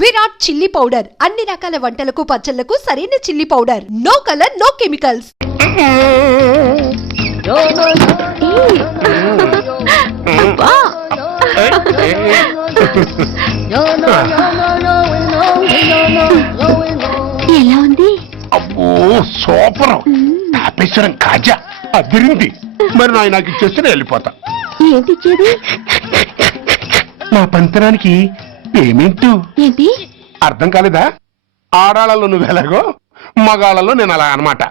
Virat chilli powder అన్ని రకాల వంటలకు పచ్చళ్లకు సరైన chilli powder. No colour no chemicals. ఎలా ఉంది? అబ్బో సూపర్. తాపేశ్వరం కాజా అదిరింది. మరి నాకు ఇచ్చేస్తే నేను వెళ్ళిపోతా. ఏంటి ఇచ్చేది? నా పంతనానికి పేమెంట్. ఏంటి అర్థం కాలేదా? ఆడాళ్ళలో నువ్వు ఎలాగో మగాళ్ళలో నేను అలా అనమాట.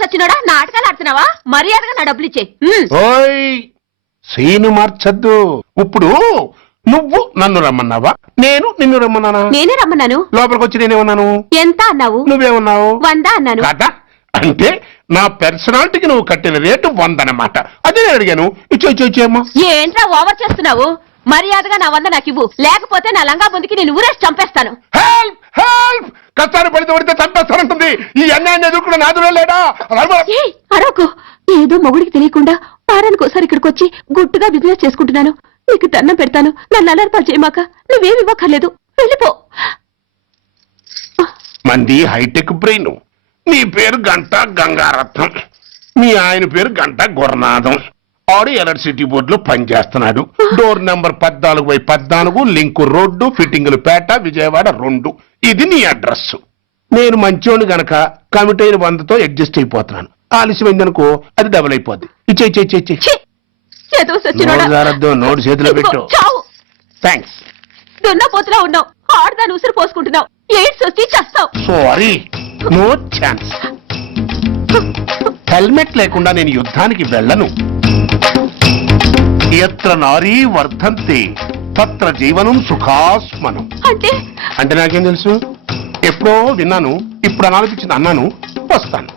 సచ్చినోడా, నాటకాలు ఆడుతున్నావా? మర్యాదగా నా డబ్బులు ఇచ్చే. ఓయ్ సీను మార్చద్దు. ఇప్పుడు నువ్వు నన్ను రమ్మన్నావా, నేను నిన్ను రమ్మన్నానా? నేనే రమ్మన్నాను. లోపలికి వచ్చి నేనేమన్నాను? ఎంత అన్నావు? నువ్వేమన్నావు? 100 అన్నాను. కాదా? అంటే నా పర్సనాలిటీకి నువ్వు కట్టిన రేటు 100 అన్నమాట. అదే నేను అడిగాను. ఇచ్చేమ్మా. ఏంట్రా ఓవర్ చేస్తున్నావు? మర్యాదగా నా 100 నాకు ఇవ్వు, లేకపోతే నా లంగా బొందికి నేను ఊరేసి చంపేస్తాను. Help help. కష్టాన్ని పడితే పడితే చంపేస్తానంటుంది. ఈ అన్యాయాన్ని ఎదుర్కొన్న నాదులో లేడా? అరకు ఏదో మొగుడికి తెలియకుండా వారానికి ఒకసారి ఇక్కడికి వచ్చి గుట్టుగా బిజినెస్ చేసుకుంటున్నాను. నీకు దండం పెడతాను, నన్ను అలర్పాలు చేయమాక. నువ్వేమి ఇవ్వక్కర్లేదు, వెళ్ళిపో. మంది హైటెక్ బ్రెయిన్. నీ పేరు గంట గంగారత్నం, మీ ఆయన పేరు గంట గురనాథం. ఆడు ఎలక్ట్రిసిటీ బోర్డులో పనిచేస్తున్నాడు. డోర్ నెంబర్ 14/14, లింకు రోడ్డు, ఫిట్టింగులు పేట, విజయవాడ 2. ఇది నీ అడ్రస్. నేను మంచోని గనక కమిటైన 100తో అడ్జస్ట్ అయిపోతున్నాను. ఆలస్యమైందనుకో అది డబుల్ అయిపోద్ది. నోటు చేతిలో పెట్టు. థ్యాంక్స్. దున్నపోతులా ఉన్నావు, ఆడదాన్ని ఉసురు పోసుకుంటున్నావు. ఎయిడ్స్ వచ్చి చస్తావు. Sorry, no chance. హెల్మెట్ లేకుండా నేను యుద్ధానికి వెళ్ళను. ఎత్ర నారీ వర్ధంతి తత్ర జీవనం సుఖాస్మనం. అంటే నాకేం తెలుసు? ఎప్పుడో విన్నాను, ఇప్పుడు అనాలనిపించింది అన్నాను. వస్తాను.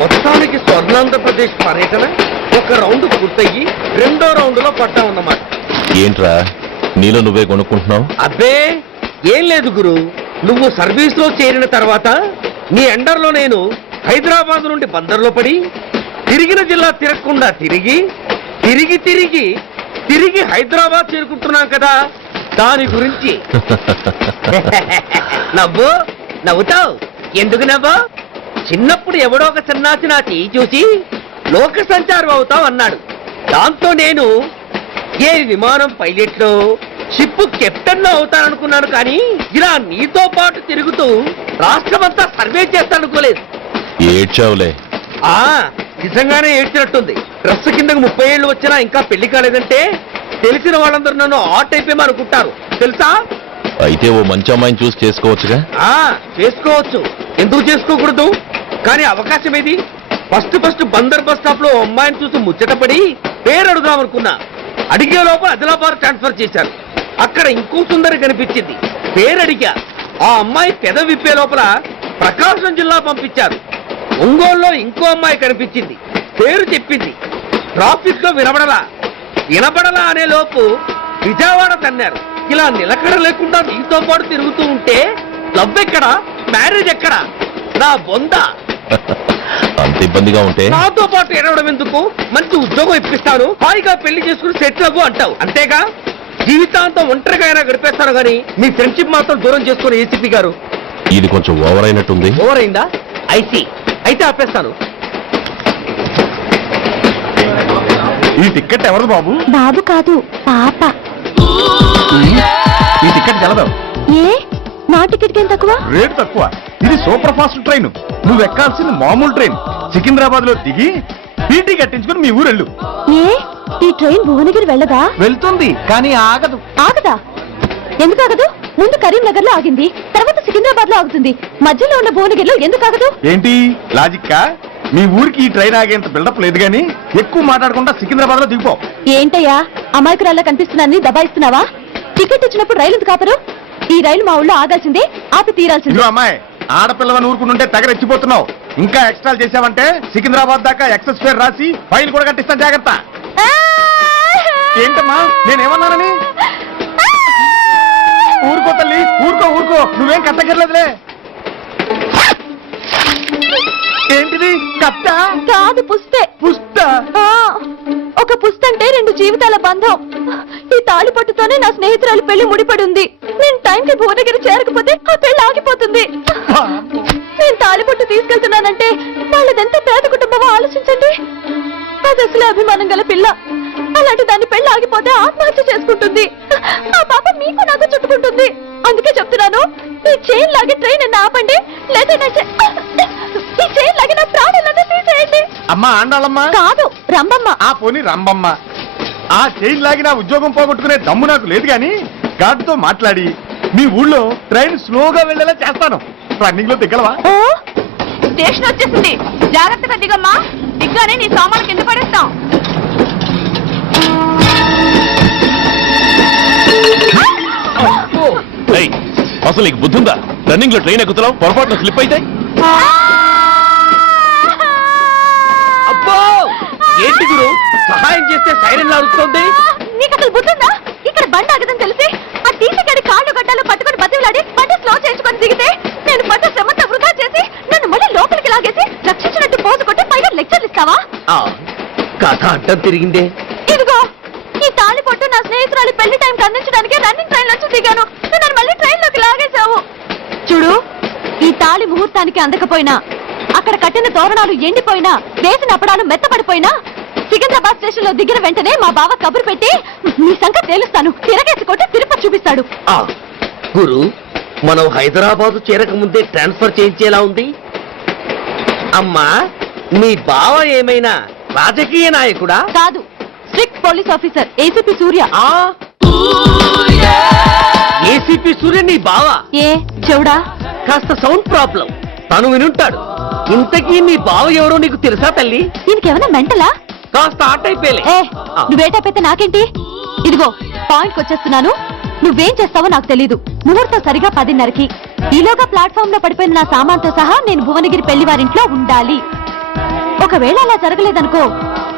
మొత్తానికి స్వర్ణాంధ్రప్రదేశ్ పర్యటన ఒక రౌండ్ పూర్తయ్యి 2వ రౌండ్ లో పడ్డామన్నమాట. ఏంట్రా నీలో నువ్వే కొనుక్కుంటున్నావు? అబ్బే ఏం లేదు గురు, నువ్వు సర్వీస్ లో చేరిన తర్వాత నీ అండర్ లో నేను హైదరాబాద్ నుండి బందర్లో పడి తిరిగిన జిల్లా తిరగకుండా తిరిగి తిరిగి తిరిగి తిరిగి హైదరాబాద్ చేరుకుంటున్నాం కదా, దాని గురించి. నవ్వుతావు ఎందుకు నవ్వు? చిన్నప్పుడు ఎవడో ఒక సన్నాసి నా చెయ్యి చూసి లోక సంచారం అవుతావు అన్నాడు. దాంతో నేను ఏ విమానం పైలట్లో షిప్ కెప్టెన్ లో అవుతాననుకున్నాను. కానీ ఇలా నీతో పాటు తిరుగుతూ రాష్ట్రమంతా సర్వే చేస్తాననుకోలేదు. ఏడ్చావులే. నిజంగానే ఏడ్చినట్టుంది. డ్రెస్ కిందకు 30 ఏళ్ళు వచ్చినా ఇంకా పెళ్లి కాలేదంటే తెలిసిన వాళ్ళందరూ నన్ను ఆట్ అయిపోయి అనుకుంటారు తెలుసా? అయితే ఓ మంచి అమ్మాయిని చూసి చేసుకోవచ్చుగా. చేసుకోవచ్చు, ఎందుకు చేసుకోకూడదు? కానీ అవకాశం ఏది? ఫస్ట్ బందర్ బస్ స్టాప్ లో అమ్మాయిని చూసి ముచ్చటపడి పేరు అడుగుదామనుకున్నా. అడిగే లోపల ఆదిలాబాద్ ట్రాన్స్ఫర్ చేశారు. అక్కడ ఇంకో సుందరి కనిపించింది. పేరు అడిగా. ఆ అమ్మాయి పెద విప్పే లోపల ప్రకాశం జిల్లా పంపించారు. ఒంగోలులో ఇంకో అమ్మాయి కనిపించింది. పేరు చెప్పింది. ట్రాఫిక్ లో వినబడలా అనే లోపు విజయవాడ తన్నారు. ఇలా నిలకడ లేకుండా నీతో పాటు తిరుగుతూ ఉంటే లవ్ ఎక్కడా, మ్యారేజ్ ఎక్కడా? నా బొంద. అంత ఇబ్బందిగా ఉంటే నాతో పాటు ఎడవడం ఎందుకు? మంచి ఉద్యోగం ఇప్పిస్తాను, హాయిగా పెళ్లి చేసుకుని సెటిల్ అవ్వు అంటావు అంతేగా. జీవితాంతం ఒంటరిగా అయినా గడిపేస్తాను గానీ మీ ఫ్రెండ్షిప్ మాత్రం దూరం చేసుకుని ఏసీపీ గారు. ఇది కొంచెం ఓవర్ అయినట్టుంది. ఓవర్ అయిందా? అయితే ఆపేస్తాను. ఈ టికెట్ ఎవరు బాబు? బాబు కాదు, పాప. ఈ టికెట్ గలదు. ఏ నా టికెట్ ఏం తక్కువ? రేటు తక్కువ. ఇది సూపర్ ఫాస్ట్ ట్రైన్. నువ్వు ఎక్కాల్సింది మామూలు ట్రైన్. సికింద్రాబాద్ లో దిగి టీటీ కట్టించుకుని మీ ఊరెళ్ళు. ఏ ఈ ట్రైన్ భువనగిరి వెళ్ళదా? వెళ్తుంది కానీ ఆగదు. ఆగదా? ఎందుకు ఆగదు? ముందు కరీంనగర్ లో ఆగింది, తర్వాత సికింద్రాబాద్ లో ఆగుతుంది. మధ్యలో ఉన్న భువనగిరిలో ఎందుకు ఆగదు? ఏంటి లాజిక్కా? మీ ఊరికి ఈ ట్రైన్ ఆగేంత బిల్డప్ లేదు గానీ ఎక్కువ మాట్లాడకుండా సికింద్రాబాద్ లో దిగిపో. ఏంటయ్యా అమాయకురాల్లా కనిపిస్తున్నానని దబాయిస్తున్నావా? టికెట్ ఇచ్చినప్పుడు రైలు ఎందుకు ఆపరు? ఈ రైలు మా ఊళ్ళో ఆగాల్సిందే, ఆపి తీరాల్సిందే. అమ్మాయి ఆడపిల్లవని ఊరుకుంటుంటే తెగరెచ్చిపోతున్నావు. ఇంకా ఎక్స్ట్రాలు చేసావంటే సికింద్రాబాద్ దాకా ఎక్సెస్ ఫేర్ రాసి ఫైల్ కూడా కట్టిస్తాను, జాగ్రత్త. ఏంటమ్మా నేనేమన్నానని? ఊరుకో తల్లి, ఊరుకో. నువ్వేం కట్టగర్లేదులే. ఏంటిది కట్ట కాదు పుస్తే. పుష్ట ఆ, ఒక పుస్తంటే 2 జీవితాల బంధం. ఈ తాళి పట్టుతోనే నా స్నేహితురాలు పెళ్లి ముడిపడి ఉంది. నేను టైంకి భువనగిరి చేరకపోతే ఆ పెళ్లి ఆగిపోతుంది. నేను తాళి పట్టు తీసుకెళ్తున్నానంటే వాళ్ళదెంత పేద కుటుంబమో ఆలోచించండి. అది అసలే అభిమానం గల పిల్ల. అలాంటి దాన్ని పెళ్లి ఆగిపోతే ఆత్మహత్య చేసుకుంటుంది. ఆ పాప మీకు నాకు చుట్టుకుంటుంది. అందుకే చెప్తున్నాను, ఈ చైన్ లాగి ట్రైన్ అన్న ఆపండి, లేదా ఈ చైన్ లాగి నా ప్రాణాలను తీసేయండి. అమ్మా ఆండాలమ్మా కాదు రంబమ్మ. ఆ పోని రంబమ్మ. ఆ చైన్ లాగి నా ఉద్యోగం పోగొట్టుకునే దమ్ము నాకు లేదు గాని గాడితో మాట్లాడి మీ ఊళ్ళో ట్రైన్ స్లోగా వెళ్ళేలా చేస్తాను. రన్నింగ్ లో దిగలవా? ఓ స్టేషన్ వచ్చేసింది, జాగ్రత్తగా దిగమ్మా. దిగ్గానే నీ సామాన్ కింద పడేస్తాం. ఏయ్, అసలు నీకు బుద్ధుందా? రన్నింగ్ లో ట్రైన్ ఎక్కుతున్నావు, పొరపాటున స్లిప్ అయితే అబ్బో ఏంటి గురు సహాయం చేస్తే సైరన్ అరుస్తుంది. నీకు అసలు బుద్ధుందా? ఇక్కడ బండి ఆగదని తెలిసి ఆ టీసీగాడి కాళ్ళు గడ్డలు పట్టుకొని బతిలాడి బండి స్లో చేయించుకొని దిగితే నేను పడ్డ శ్రమంతా వృధా చేసి నన్ను మళ్ళీ లోపలికి లాగేసి రక్షించినట్టు పోజు కొట్టి పైగా లెక్చర్లు ఇస్తావా? కథ అడ్డం తిరిగిందే. ఇదిగో ఈ తాళి పొట్టు నా స్నేహితురాలి పెళ్లి టైంకి అందించడానికి రన్నింగ్ ట్రైన్ నుంచి దిగాను. నువ్వు నన్ను మళ్ళీ ట్రైన్ లోకి లాగేశావు. చూడు, ఈ తాళి ముహూర్తానికి అందకపోయినా, అక్కడ కట్టిన తోరణాలు ఎండిపోయినా, వేసిన అప్పడాలు మెత్తపడిపోయినా, సికింద్రాబాద్ స్టేషన్ లో దిగిన వెంటనే మా బావ కబురు పెట్టి నీ సంగతి తేలుస్తాను, తిరగేసి కొట్టి తిరుపతి చూపిస్తాడు. గురు మనం హైదరాబాద్ చేరక ముందే ట్రాన్స్ఫర్ చేయించేలా ఉంది. అమ్మా మీ బావ ఏమైనా రాజకీయ నాయకుడా? కాదు, స్ట్రిక్ట్ పోలీస్ ఆఫీసర్ ఏసీపీ సూర్య. ఏసీపీ సూర్య నీ బావ? ఏ చెవుడా? కాస్త సౌండ్ ప్రాబ్లం, తను వినుంటాడు. ఇంతకీ నీ బావ ఎవరో నీకు తెలుసా తల్లి? దీనికేమైనా మెంటలా? కాస్త ఆట అయిపోయలే. ఏ నువ్వేటైతే నాకేంటి? ఇదిగో పాయింట్కి వచ్చేస్తున్నాను. నువ్వేం చేస్తావో నాకు తెలీదు. ముహూర్తం సరిగా 10:30కి. ఈలోగా ప్లాట్ఫామ్ లో పడిపోయిన నా సామాన్తో సహా నేను భువనగిరి పెళ్లి వారింట్లో ఉండాలి. ఒకవేళ అలా జరగలేదనుకో,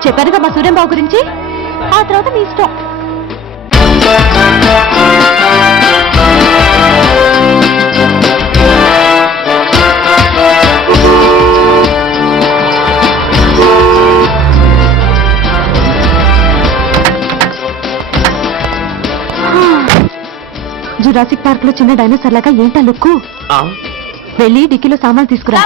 చెప్పానుగా మా సూర్యంబాబు గురించి, ఆ తర్వాత మీ ఇష్టం. జురాసిక్ పార్క్ లో చిన్న డైనోసార్ లాగా ఏంటా లుక్కు? వెళ్ళి డిక్కీలో సామాన్ తీసుకురా.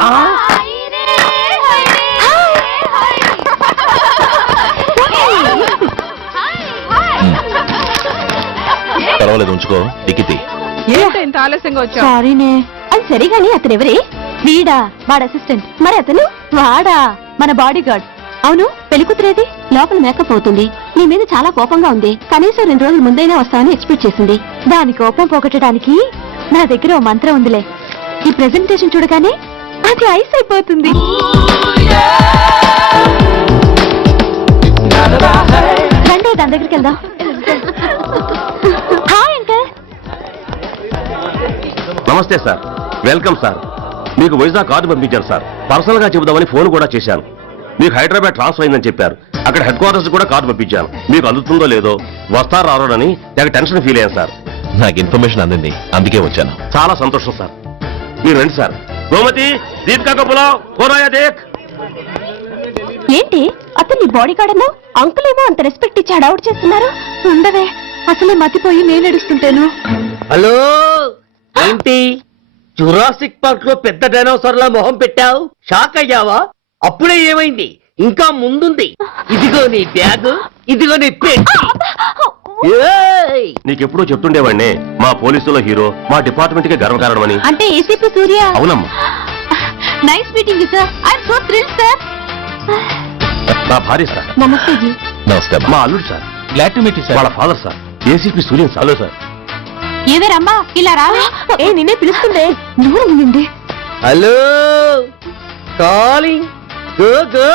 పర్వాలేదు, ఉంచుకో. టికెట్ ఏంటి ఇంత ఆలస్యంగా వచ్చావు? సారీనే. అది సరిగాని అతనెవరే? వీడా వాడ అసిస్టెంట్. మరి అతను వాడా మన బాడీ గార్డ్. అవును, పెళ్లికూతురేది? లోపల మేకప్ అవుతుంది. నీ మీద చాలా కోపంగా ఉంది. కనీసం 2 రోజుల ముందైనా వస్తావని ఎక్స్పెక్ట్ చేసింది. దాని కోపం పోగొట్టడానికి నా దగ్గర ఓ మంత్రం ఉందిలే. ఈ ప్రెజెంటేషన్ చూడగానే అది ఐస్ అయిపోతుంది. రండి దాని దగ్గరికి వెళ్దాం. Hi uncle. నమస్తే సార్, వెల్కమ్ సార్. మీకు వైజాగ్ కార్డు పంపించారు సార్. పర్సనల్ గా చెబుదామని ఫోన్ కూడా చేశాను. మీకు హైదరాబాద్ ట్రాన్స్ఫర్ అయిందని చెప్పారు. అక్కడ హెడ్ క్వార్టర్స్ కూడా కార్డు పంపించాను. మీకు అందుతుందో లేదో, వస్తారో రారోడని నాకు టెన్షన్ ఫీల్ అయ్యాను సార్. నాకు ఇన్ఫర్మేషన్ అందింది, అందుకే వచ్చాను. చాలా సంతోషం సార్. మీరు రండి సార్. గోమతి, దీపికా కపులో కోరాయా దేక్. ఏంటి అతను నీ బాడీ గార్డ్ అన్నావు? అంకుల్ ఏమో అంత రెస్పెక్ట్ ఇచ్చి అడౌట్ చేస్తున్నారు. ఉండవే, అసలే మతిపోయి నేను ఎడుస్తుంటాను. హలో, ఏంటి జురాసిక్ పార్క్ లో పెద్ద డైనోసార్ లా మొహం పెట్టావు? షాక్ అయ్యావా? అప్పుడే ఏమైంది? ఇంకా ముందుంది. ఇదిగో నీ బ్యాగ్, ఇదిగో నీ పెట్టి. నీకెప్పుడూ చెప్తుండేవాడినే, మా పోలీసులో హీరో, మా డిపార్ట్మెంట్ కి గర్వకారణమని. అంటే ఏసీపీ సూర్య? అవునమ్మా. Nice meeting you sir. I am so thrilled sir. నా భార్య సార్. నమస్తే జీ. నమస్తే. మా అల్లుడు sir. Glad to meet you sir. వాళ్ళ father sir, ACP Suryan sir. Sir ఏవేరమ్మా ఇలా రావే? ఏ నిన్నే పిలుస్తుండే. నువ్వు నిండి. Hello, calling. Go go.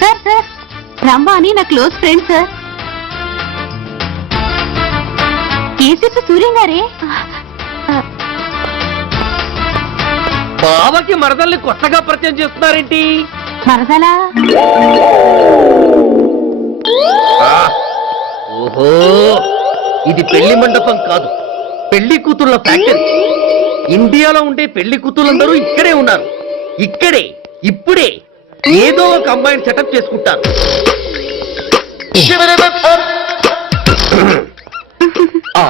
Sir sir, రమ్మ అని నా close friend sir. ACP Suryam గారే. బావకి మరదల్ని కొత్తగా పరిచయం చేస్తున్నారేంటి? మరదలా? ఓహో, ఇది పెళ్లి మండపం కాదు, పెళ్లి కూతుర్ల ఫ్యాక్టరీ. ఇండియాలో ఉండే పెళ్లి కూతులందరూ ఇక్కడే ఉన్నారు. ఇక్కడే ఇప్పుడే ఏదో ఒక అమ్మాయిని సెటప్ చేసుకుంటారు. ఆ,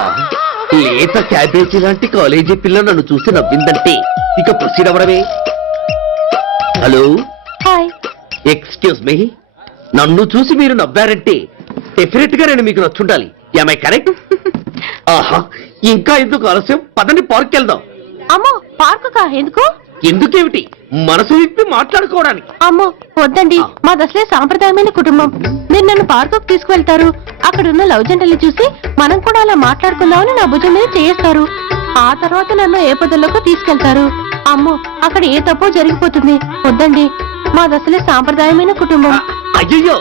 లేత క్యాబేజీ లాంటి కాలేజీ పిల్ల నన్ను చూసి నవ్విందంటే ఇక ప్రొసీడ్ అవ్వడమే. Hello, hi. ఎక్స్క్యూజ్ మీ, నన్ను చూసి మీరు నవ్వారంటే డెఫినెట్ గా నేను మీకు నచ్చుండాలి. I correct? ఆహా, ఇంకా ఎందుకు ఆలస్యం, పదండి పార్క్ వెళ్దాం. అమ్మో, పార్కు కా? ఎందుకు? ఎందుకేమిటి, మనసు విప్పి మాట్లాడుకోవడానికి. అమ్మో వద్దండి, మాది అసలే సాంప్రదాయమైన కుటుంబం. మీరు నన్ను పార్కుకు తీసుకువెళ్తారు, అక్కడున్న లవ్ జంటల్ని చూసి మనం కూడా అలా మాట్లాడుకుందామని నా భుజం మీద చేయిస్తారు. ఆ తర్వాత నన్ను ఏ పొదల్లోకి తీసుకెళ్తారు. అమ్మో, అక్కడ ఏ తప్పు జరిగిపోతుంది. వద్దండి, మాది అసలే సాంప్రదాయమైన కుటుంబం. అయ్యయ్యో,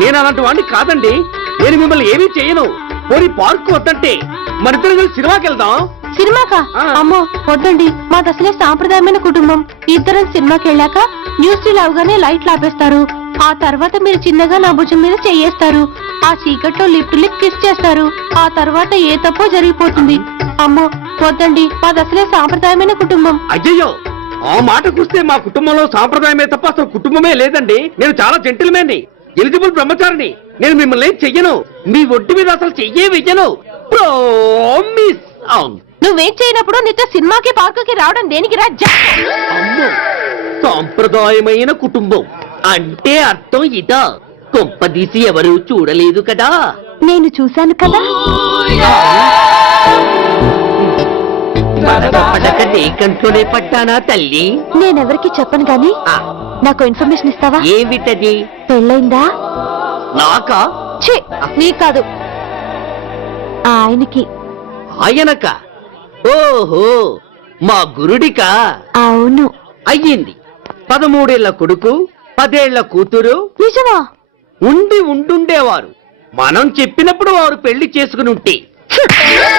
నేను అలాంటి వాడిని కాదండి. నేను మిమ్మల్ని ఏమీ చేయను. పోనీ పార్క్ వద్దంటే మరిద్దరు కలిసి సినిమాకి వెళ్దాం. సినిమాకా? అమ్మో వద్దండి, మాది అసలే సాంప్రదాయమైన కుటుంబం. ఇద్దరం సినిమాకి వెళ్ళాక న్యూస్ అవగానే లైట్లు ఆపేస్తారు. ఆ తర్వాత మీరు చిన్నగా నా భుజం మీద చెయ్యేస్తారు. ఆ చీకట్లో లిప్ కిస్ చేస్తారు. ఆ తర్వాత ఏ తప్పో జరిగిపోతుంది. అమ్మో వద్దండి, మాది అసలే సాంప్రదాయమైన కుటుంబం. అయ్యయ్యో, ఆ మాటకొస్తే మా కుటుంబంలో సాంప్రదాయమే తప్ప అసలు కుటుంబమే లేదండి. నేను చాలా జెంటిల్మెన్ని, ఎలిజిబుల్ బ్రహ్మచారిని. నేను మిమ్మల్ని ఏం చెయ్యను. మీ ఒడ్డు మీద అసలు చెయ్యే వెయ్యను. ప్రామిస్. నువ్వేం చేయనప్పుడు నీతో సినిమాకి పార్కుకి రావడం దేనికి రా? అమ్మో, సాంప్రదాయమైన కుటుంబం అంటే అర్థం ఇదా? కొంపదీసి ఎవరు చూడలేదు కదా? నేను చూశాను కదా. పడక నీ కంట్లోనే పడ్డానా తల్లి? నేనెవరికి చెప్పను గాని నాకు ఇన్ఫర్మేషన్ ఇస్తావా? ఏమిటది? పెళ్ళైందా? నాకా? ఛీ, నీకు కాదు, ఆయనకి. ఆయనక? ఓహో, మా గురుడికా? అవును. అయ్యింది. 13 కొడుకు, 10 కూతురు. నిజమా? ఉండుండేవారు. మనం చెప్పినప్పుడు వారు పెళ్లి చేసుకుని ఉంటే.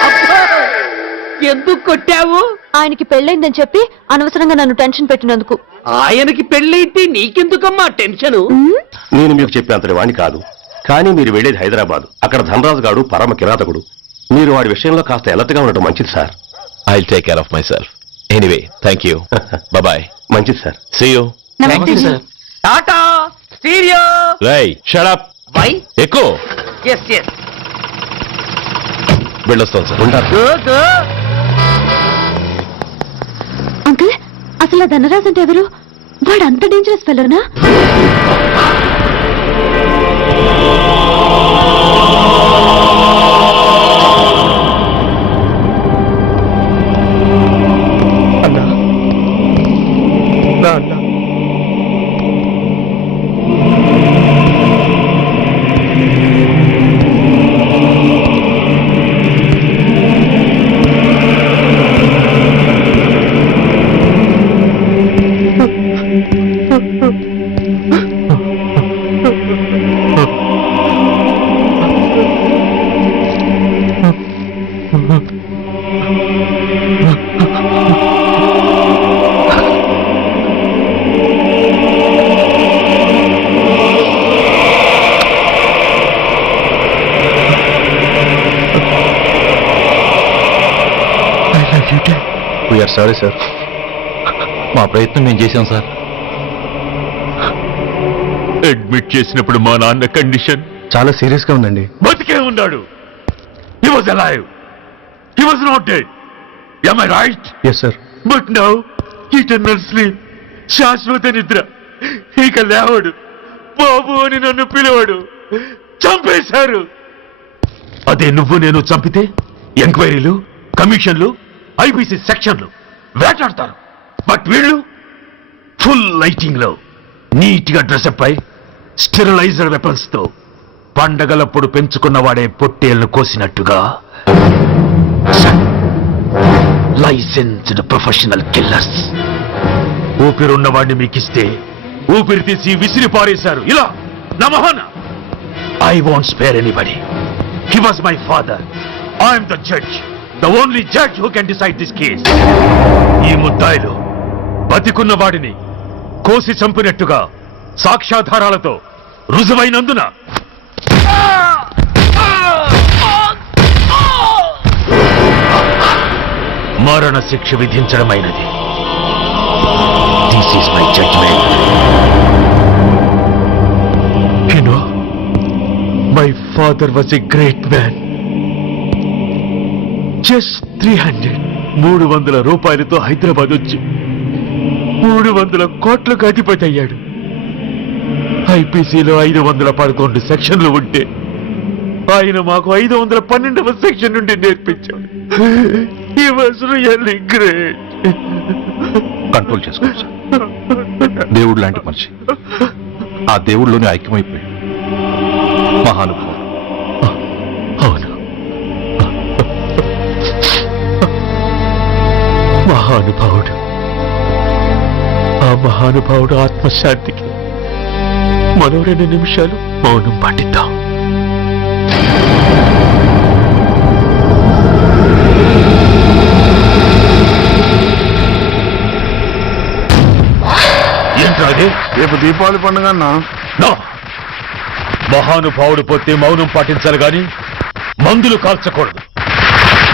అబ్బా! ఎందుకు కొట్టావు? ఆయనకి పెళ్ళైందని చెప్పి అనవసరంగా నన్ను టెన్షన్ పెట్టినందుకు. ఆయనకి పెళ్ళైతే నీకెందుకమ్మా టెన్షను? నేను మీకు చెప్పేంతటి వాణ్ణి కాదు, కానీ మీరు వెళ్ళేది హైదరాబాద్. అక్కడ ధనరాజు గాడు పరమ కిరాతకుడు. మీరు వాడి విషయంలో కాస్త ఎలర్ట్గా ఉండటం మంచిది sir. I take care of myself. Anyway, thank you. Bye. మంచిది sir. See you. Tata stereo. రేయ్, షట్ అప్. బై. ఎక్కువ ఎస్ ఎస్. వెళ్ళొస్తాను సార్. Go go. అంకుల్, అసలు ఆ ధనరాజ్ అంటే ఎవరు? వాడు అంత డేంజరస్ ఫెలోనా? వీఆర్ సారీ సార్, మా ప్రయత్నం మేము చేశాం సార్. అడ్మిట్ చేసినప్పుడు మా నాన్న కండిషన్ చాలా సీరియస్ గా ఉందండి. బతికే ఉన్నాడు. He was alive, he was not dead. Am I right? Yes sir. But now eternal sleep, శాశ్వత నిద్ర. ఇక లేవడు, బాబు అని నన్ను పిలవడు. చంపేశారు. అదే నువ్వు నేను చంపితే ఎంక్వైరీలు, కమిషన్లు, ఐపీసీ సెక్షన్లు వేటాడతారు. బట్ వీళ్ళు ఫుల్ లైటింగ్ లో నీట్ గా డ్రెస్అప్ అయి స్టెరిలైజర్ వెపన్స్ తో పండగలప్పుడు పెంచుకున్న వాడే పొట్టేళ్లు కోసినట్టుగా లైసెన్స్డ్ ప్రొఫెషనల్ కిల్లర్స్. ఊపిరున్న వాడిని మీకిస్తే ఊపిరి తీసి విసిరి పారేశారు. ఇలా నమహన. I want spare anybody. He was my father. I'm the judge, the only judge who can decide this case. ఈ ముద్దాయిలు బతికున్న వాడిని కోసి చంపినట్టుగా సాక్ష్యాధారాలతో రుజువైనందున మరణ శిక్ష విధించడమైనది. This is my judgement. You know, my father was a great man. Just 300 రూపాయలతో హైదరాబాద్ వచ్చి 300 కోట్లకు అధిపతి అయ్యాడు. ఐపీసీలో 511 సెక్షన్లు ఉంటే ఆయన మాకు 512వ సెక్షన్ నుండి నేర్పించాడు. He was really great. Control చేసుకోవచ్చు. దేవుడు లాంటి మనిషి. ఆ దేవుడిలోనే ఐక్యమైపోయాడు. మహానుభావుడు. అవును, మహానుభావుడు. ఆ మహానుభావుడు ఆత్మశాంతికి మరో 2 నిమిషాలు మౌనం పాటిద్దాం. ఏంట్రాది? రేపు దీపావళి పండుగ అన్నా. నో! మహానుభావుడు పోతే మౌనం పాటించాలి గాని మందులు కాల్చకూడదు.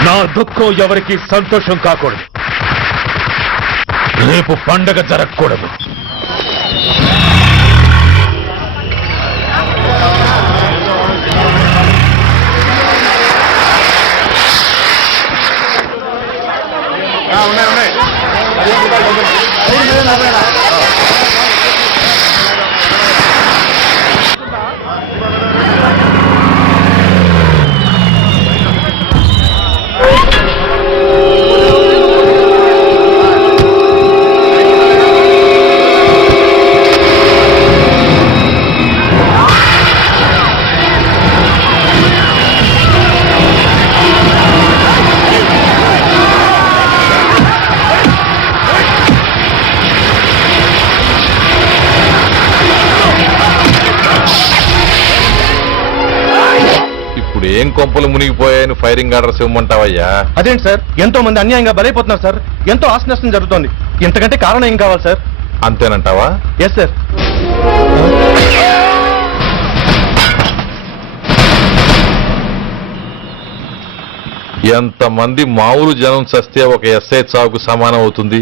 నా దుఃఖం ఎవరికి సంతోషం కాకూడదు. రేపు పండగ జరగకూడదు. ఏం కొంపలు మునిగిపోయాయని ఫైరింగ్ ఆర్డర్స్ ఇవ్వమంటావయ్యా? అదేంటి సార్, ఎంతో మంది అన్యాయంగా బలైపోతున్నారు సార్. ఎంతో ఆస్తి నష్టం జరుగుతోంది. ఇంతకంటే కారణం ఏం కావాలి సార్? అంతేనంటావా? Yes sir. ఎంతమంది మామూలు జనం చస్తే ఒక ఎస్ఐ చావుకు సమానం అవుతుంది.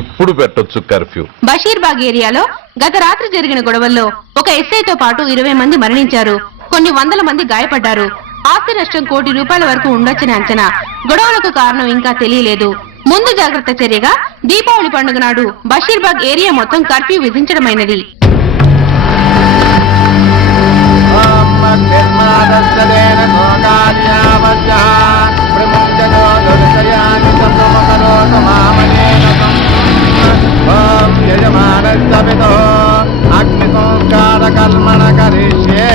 ఇప్పుడు పెట్టొచ్చు కర్ఫ్యూ. బషీర్బాగ్ ఏరియాలో గత రాత్రి జరిగిన గొడవల్లో ఒక ఎస్ఐతో పాటు 20 మంది మరణించారు. కొన్ని వందల మంది గాయపడ్డారు. ఆస్తి నష్టం ₹1 కోటి వరకు ఉండొచ్చని అంచనా. గొడవలకు కారణం ఇంకా తెలియలేదు. ముందు జాగ్రత్త చర్యగా దీపావళి పండుగ నాడు బషీర్బాగ్ ఏరియా మొత్తం కర్ఫ్యూ విధించడమైనది. అగ్ని సంస్కార కల్మణ కరిష్యే.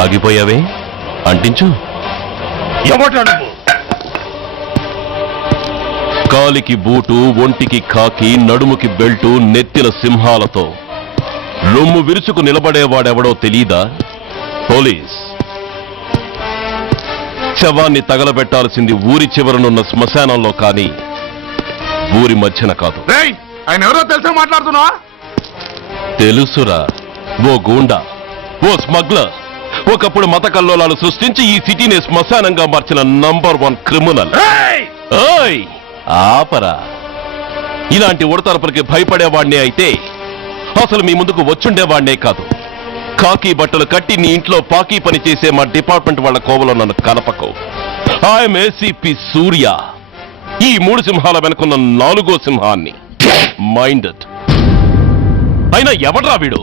ఆగిపోయావే, అంటించు. కాలికి బూటు, ఒంటికి కాకి, నడుముకి బెల్టు, నెత్తిన సింహాలతో రొమ్ము విరుచుకు నిలబడేవాడెవడో తెలీదా? పోలీస్. శవాన్ని తగలబెట్టాల్సింది ఊరి చివరనున్న శ్మశానంలో కానీ ఊరి మధ్యన కాదు. ఆయన ఎవరో తెలుసా మాట్లాడుతున్నావా? తెలుసురా. ఓ గూండా, ఓ స్మగ్లర్, ఒకప్పుడు మత కల్లోలాలు సృష్టించి ఈ సిటీని శ్మశానంగా మార్చిన నంబర్ 1 క్రిమినల్. ఓయ్ ఆపరా. ఇలాంటి ఉడతరపులకి భయపడేవాణ్ణే అయితే అసలు మీ ముందుకు వచ్చుండేవాణ్ణే కాదు. కాకి బట్టలు కట్టి నీ ఇంట్లో పాకీ పని చేసే మా డిపార్ట్మెంట్ వాళ్ళ కోవలో నన్ను కలపకు. ఐఎమ్ ఏసీపీ సూర్య. ఈ 3 సింహాల వెనుకున్న 4వ సింహాన్ని. మైండెడ్. అయినా ఎవడ్రా వీడు?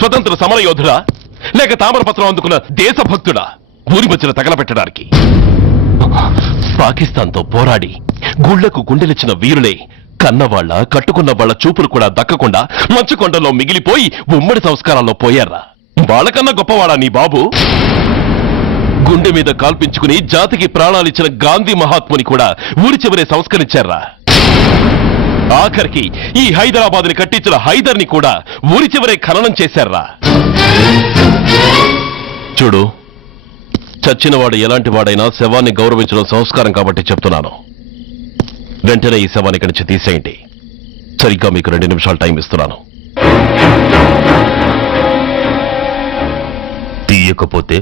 స్వతంత్ర సమరయోధుడా లేక తామరపత్రం అందుకున్న దేశభక్తుడా ఊరి మధ్యన తగలబెట్టడానికి? పాకిస్తాన్తో పోరాడి గుళ్లకు గుండెలిచ్చిన వీరులే కన్నవాళ్ల కట్టుకున్న వాళ్ల చూపులు కూడా దక్కకుండా మంచుకొండలో మిగిలిపోయి ఉమ్మడి సంస్కారాల్లో పోయారా? వాళ్ళకన్నా గొప్పవాడా నీ బాబు? గుండె మీద కాల్పించుకుని జాతికి ప్రాణాలిచ్చిన గాంధీ మహాత్ముని కూడా ఊరి చివరే సంస్కరించారా? ఆఖరికి ఈ హైదరాబాద్ ని కట్టించిన హైదర్ ని కూడా ఊరి చివరే ఖననం చేశారా. చూడు, చచ్చినవాడు ఎలాంటి వాడైనా శవాన్ని గౌరవించడం సంస్కారం కాబట్టి చెప్తున్నాను. వెంటనే ఈ శవాన్ని ఇక్కడి నుంచి తీసేయండి. సరిగ్గా మీకు 2 నిమిషాలు టైం ఇస్తున్నాను. తీయకపోతే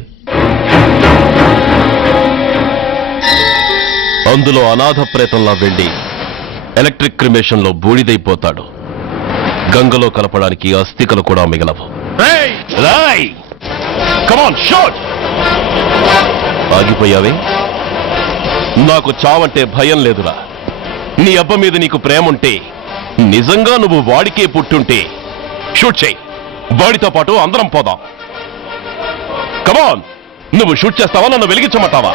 అందులో అనాథ ప్రేతంలా వెళ్లి ఎలక్ట్రిక్ క్రిమేషన్ లో బూడిదైపోతాడు. గంగలో కలపడానికి అస్థికలు కూడా మిగలవు. కమాన్ షాట్. ఆగిపోయావే? నాకు చావంటే భయం లేదురా. నీ అబ్బ మీద నీకు ప్రేమ ఉంటే, నిజంగా నువ్వు వాడికే పుట్టుంటే షూట్ చేయి. వాడితో పాటు అందరం పోదాం. కమాన్, నువ్వు షూట్ చేస్తావా, నన్ను వెలిగించమంటావా?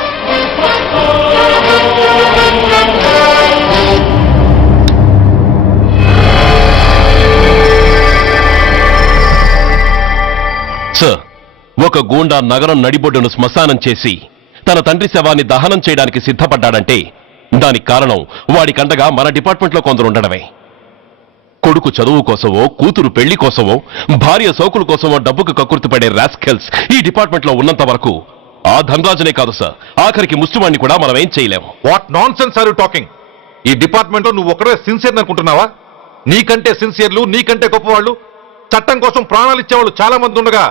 సార్, ఒక గూండా నగరం నడిబొడ్డును శ్మశానం చేసి తన తండ్రి శవాన్ని దహనం చేయడానికి సిద్ధపడ్డాడంటే దానికి కారణం వాడికండగా మన డిపార్ట్మెంట్లో కొందరు ఉండడమే. కొడుకు చదువు కోసమో, కూతురు పెళ్లి కోసమో, భార్య సోకుల కోసమో డబ్బుకు కక్కుర్తిపడే రాస్కెల్స్ ఈ డిపార్ట్మెంట్లో ఉన్నంత వరకు ఆ ధనరాజునే కాదు సార్, ఆఖరికి ముస్లిమాన్ని కూడా మనం ఏం చేయలేము. What nonsense are you talking? ఈ డిపార్ట్మెంట్ లో నువ్వు ఒకడే సిన్సియర్ అనుకుంటున్నావా? నీకంటే సిన్సియర్లు, నీకంటే గొప్పవాళ్ళు, చట్టం కోసం ప్రాణాలు ఇచ్చేవాళ్ళు చాలా మంది ఉండగా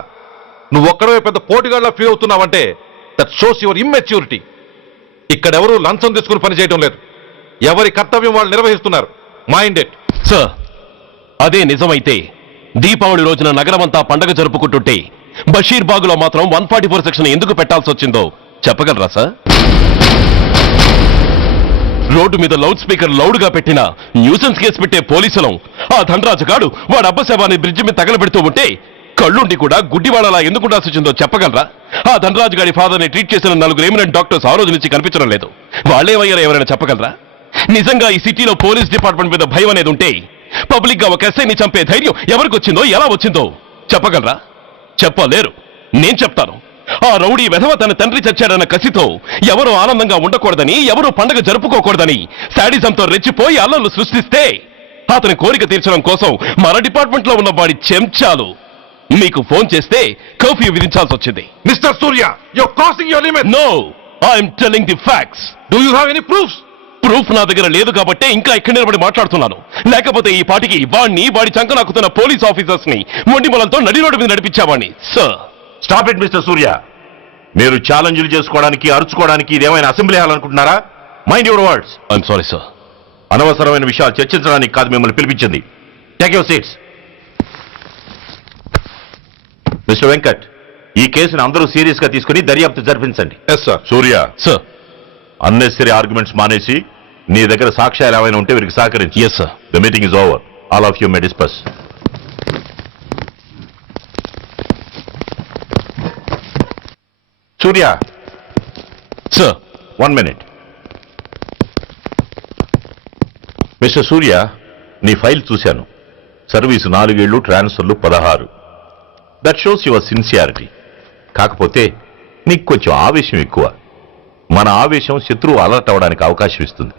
నువ్వు ఒక్కడే పెద్ద పోటీగాళ్ళ ఫీల్ అవుతున్నావంటే దట్ షోస్ యువర్ ఇమ్మెచ్యూరిటీ. ఇక్కడెవరూ లంచం తీసుకుని పనిచేయడం లేదు. ఎవరి కర్తవ్యం వాళ్ళు నిర్వహిస్తున్నారు. Mind it. సార్, అదే నిజమైతే దీపావళి రోజున నగరమంతా పండగ జరుపుకుంటుంటే బషీర్బాగులో మాత్రం 144 సెక్షన్ ఎందుకు పెట్టాల్సి వచ్చిందో చెప్పగలరా సార్? రోడ్డు మీద లౌడ్ స్పీకర్ లౌడ్గా పెట్టిన న్యూసెన్స్ కేసు పెట్టే పోలీసులం ఆ ధనరాజుగాడు వాడు అబ్బ శవాన్ని బ్రిడ్జి మీద తగలబెడుతూ ఉంటే కళ్ళుండి కూడా గుడ్డివాడలా ఎందుకు ఉండాల్సి వచ్చిందో చెప్పగలరా? ఆ ధనరాజు గారి ఫాదర్ని ట్రీట్ చేసిన 4 ఎమినెంట్ డాక్టర్స్ ఆ రోజు నుంచి కనిపించడం లేదు. వాళ్ళేమయ్యారో ఎవరైనా చెప్పగలరా? నిజంగా ఈ సిటీలో పోలీస్ డిపార్ట్మెంట్ మీద భయం అనేది ఉంటే పబ్లిక్ గా ఒక ఎస్ఐని చంపే ధైర్యం ఎవరికి వచ్చిందో, ఎలా వచ్చిందో చెప్పగలరా? చెప్పలేరు. నేను చెప్తాను. ఆ రౌడీ వెధవ తన తండ్రి చచ్చాడన్న కసితో ఎవరూ ఆనందంగా ఉండకూడదని, ఎవరూ పండగ జరుపుకోకూడదని శాడిజంతో రెచ్చిపోయి అల్లర్లు సృష్టిస్తే అతని కోరిక తీర్చడం కోసం మన డిపార్ట్మెంట్ లో ఉన్న వాడి చెంచాలు మీకు ఫోన్ చేస్తే కర్ఫ్యూ విధించాల్సి వచ్చింది. Mister Surya, you are crossing your limit. No, I'm telling the facts. Do you have any proofs? Proof నా దగ్గర లేదు కాబట్టే ఇంకా ఇక్కడ నిలబడి మాట్లాడుతున్నాను. లేకపోతే ఈ పాటికి వాడి చంక నాకుతున్న పోలీస్ ఆఫీసర్స్ ని మొండిమలంతో నడి రోడ్డు మీద నడిపించావాణ్ణి. Sir, stop it mister Surya. మీరు ఛాలెంజ్లు చేసుకోవడానికి, అరుచుకోవడానికి ఇదేమైనా అసెంబ్లీ హాల్ అనుకుంటున్నారా? Mind your words. I'm sorry sir. అనవసరమైన విషయాలు చర్చించడానికి కాదు మిమ్మల్ని పిలిపించింది. Take your seats. Mister Venkat, ఈ కేసును అందరూ సీరియస్ గా తీసుకుని దర్యాప్తు జరిపించండి. Yes sir. Surya, sir, unnecessary arguments మానేసి నీ దగ్గర సాక్ష్యాలు ఏమైనా ఉంటే వీరికి సహకరించి. Yes sir. The meeting is over. All of you may discuss. Surya, sir, 1 minute. Mister సూర్య, నీ ఫైల్ చూశాను. సర్వీసు 4 ఏళ్లు, ట్రాన్స్ఫర్లు 16. That shows your sincerity. కాకపోతే నీకు కొంచెం ఆవేశం ఎక్కువ. మన ఆవేశం శత్రువు అలర్ట్ అవ్వడానికి అవకాశం ఇస్తుంది.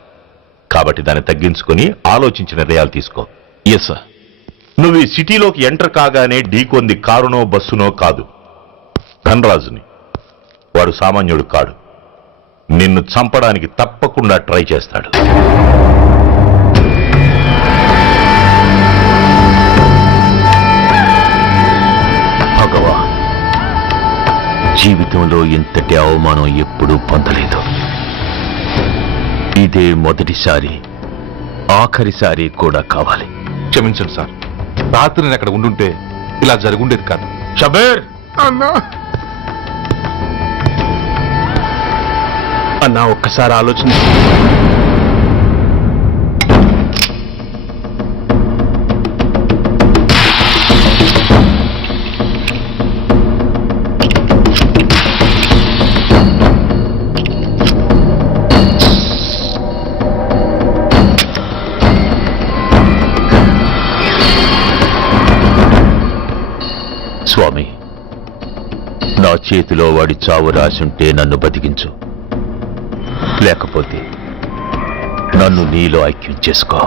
కాబట్టి దాన్ని తగ్గించుకొని ఆలోచించిన నిర్ణయాలు తీసుకో. Yes sir. నువ్వు ఈ సిటీలోకి ఎంటర్ కాగానే ఢీకొంది కారునో బస్సునో కాదు, ధనరాజుని. వాడు సామాన్యుడు కాడు. నిన్ను చంపడానికి తప్పకుండా ట్రై చేస్తాడు. భగవా, జీవితంలో ఇంతటి అవమానం ఎప్పుడూ పొందలేదు. ఇదే మొదటిసారి, ఆఖరిసారి కూడా కావాలి. క్షమించండి సార్. రాత్రి నేను అక్కడ ఉండుంటే ఇలా జరుగుండేది కాదు. షబీర్ అన్నా, అన్నా ఒక్కసారి ఆలోచన. స్వామి, నా చేతిలో వాడి చావు రాసుంటే నన్ను బతికించు. లేకపోతే నన్ను నీలో ఐక్యం చేసుకో.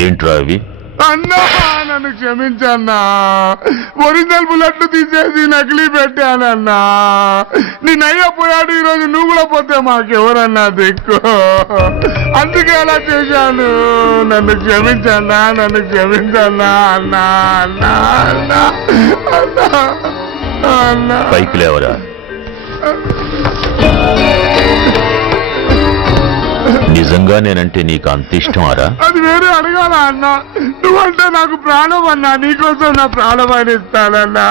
ఏంట్రా అవి? అన్నా నన్ను క్షమించన్నా, ఒరిజినల్ బుల్లెట్లు తీసేసి నకిలీ పెట్టానన్నా. నిన్నయ్య పోయాడు, ఈరోజు నువ్వు కూడా పోతే మాకెవరన్నా దిక్కు, అందుకే అలా చేశాను. నన్ను క్షమించన్నా, నన్ను క్షమించన్నా అన్నా అన్నా అన్నా అన్నా అన్నా. పైకి లేవరా. నిజంగా నేనంటే నీకు అంత ఇష్టమారా? అది వేరే అడగాల అన్నా, నువ్వంటే నాకు ప్రాణం అన్నా, నీకోసం నా ప్రాణం ఇస్తానన్నా.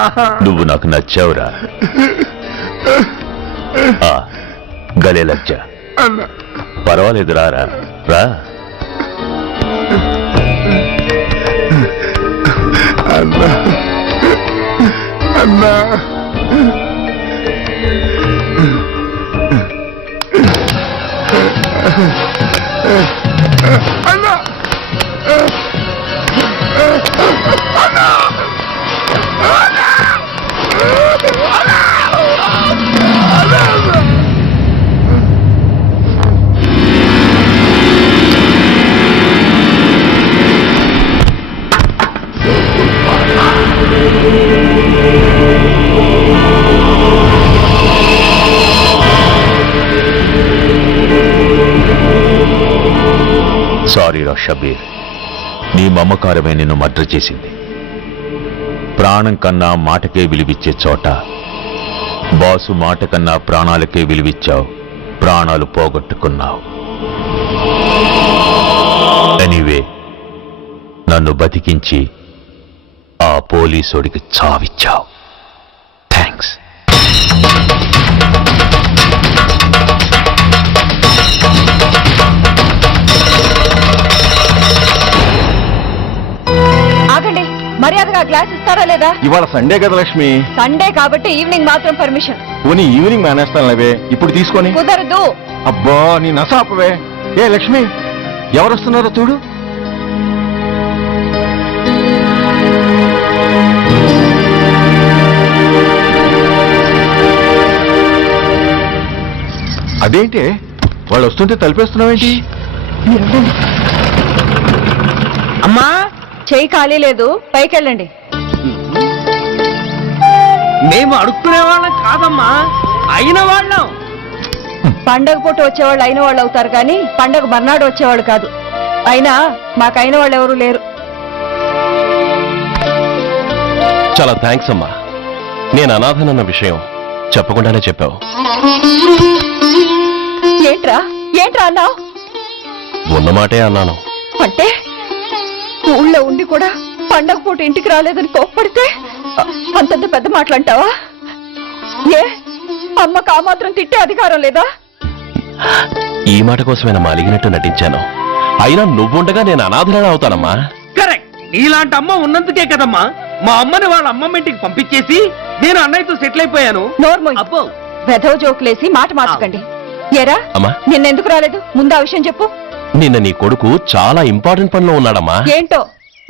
నువ్వు నాకు నచ్చావురా. గలే లజ్జ. అన్నా పర్వాలేదు, రారా రా. అన్నా అన్నా అన్నా సారీ రా షబీర్, నీ మమకారమే నిన్ను మర్డర్ చేసింది. ప్రాణం కన్నా మాటకే విలువిచ్చే చోట బాసు మాట కన్నా ప్రాణాలకే విలువిచ్చావు, ప్రాణాలు పోగొట్టుకున్నావు. ఎనీవే, నన్ను బతికించి ఆ పోలీసోడికి చావిచ్చావు. థ్యాంక్స్. ఆగండి, మర్యాదగా గ్లాస్ ఇస్తారా లేదా? ఇవాళ సండే కదా లక్ష్మి, సండే కాబట్టి ఈవినింగ్ మాత్రం పర్మిషన్. పోనీ ఈవినింగ్ మానేస్తానులేవే, ఇప్పుడు తీసుకొని. కుదరదు. అబ్బా నీ నసాపవే. ఏ లక్ష్మి, ఎవరొస్తున్నారో చూడు. అదేంటి వాళ్ళు వస్తుంటే తలిపేస్తున్నావేంటి? అమ్మా, చేయి ఖాళీ లేదు, పైకెళ్ళండి. మేము అడుక్కునే వాళ్ళం కాదమ్మా, అయిన వాళ్ళం. పండగ పూట వచ్చేవాళ్ళు అయిన వాళ్ళు అవుతారు కానీ పండగ మర్నాడు వచ్చేవాళ్ళు కాదు. అయినా మాకైన వాళ్ళు ఎవరు లేరు. చాలా థ్యాంక్స్ అమ్మా. నేను అనాథనన్న విషయం చెప్పకుండానే చెప్పావు. ఏంట్రా ఏంట్రా అన్నావు? ఉన్నమాటే అన్నాను. అంటే ఊళ్ళో ఉండి కూడా పండగ పూట ఇంటికి రాలేదని కోప్పడితే అంతంత పెద్ద మాటలంటావా? ఏ అమ్మకు ఆ మాత్రం తిట్టే అధికారం లేదా? ఈ మాట కోసమేనమ్మా అలిగినట్టు నటించాను. అయినా నువ్వుండగా నేను అనాథనని అవుతానమ్మా. కరెక్ట్. నీలాంటి అమ్మ ఉన్నందుకే కదమ్మా మా అమ్మని వాళ్ళ అమ్మమ్మ ఇంటికి పంపించేసి నేను అన్నయ్యతో సెటిల్ అయిపోయాను. నోర్మోయ్, అబ్బో, వెధవ జోకులేసి మాట మార్చకండి. ఏరా అమ్మా, నిన్నెందుకు రాలేదు? ముందు ఆ విషయం చెప్పు. నిన్న నీ కొడుకు చాలా ఇంపార్టెంట్ పనిలో ఉన్నాడమ్మా. ఏంటో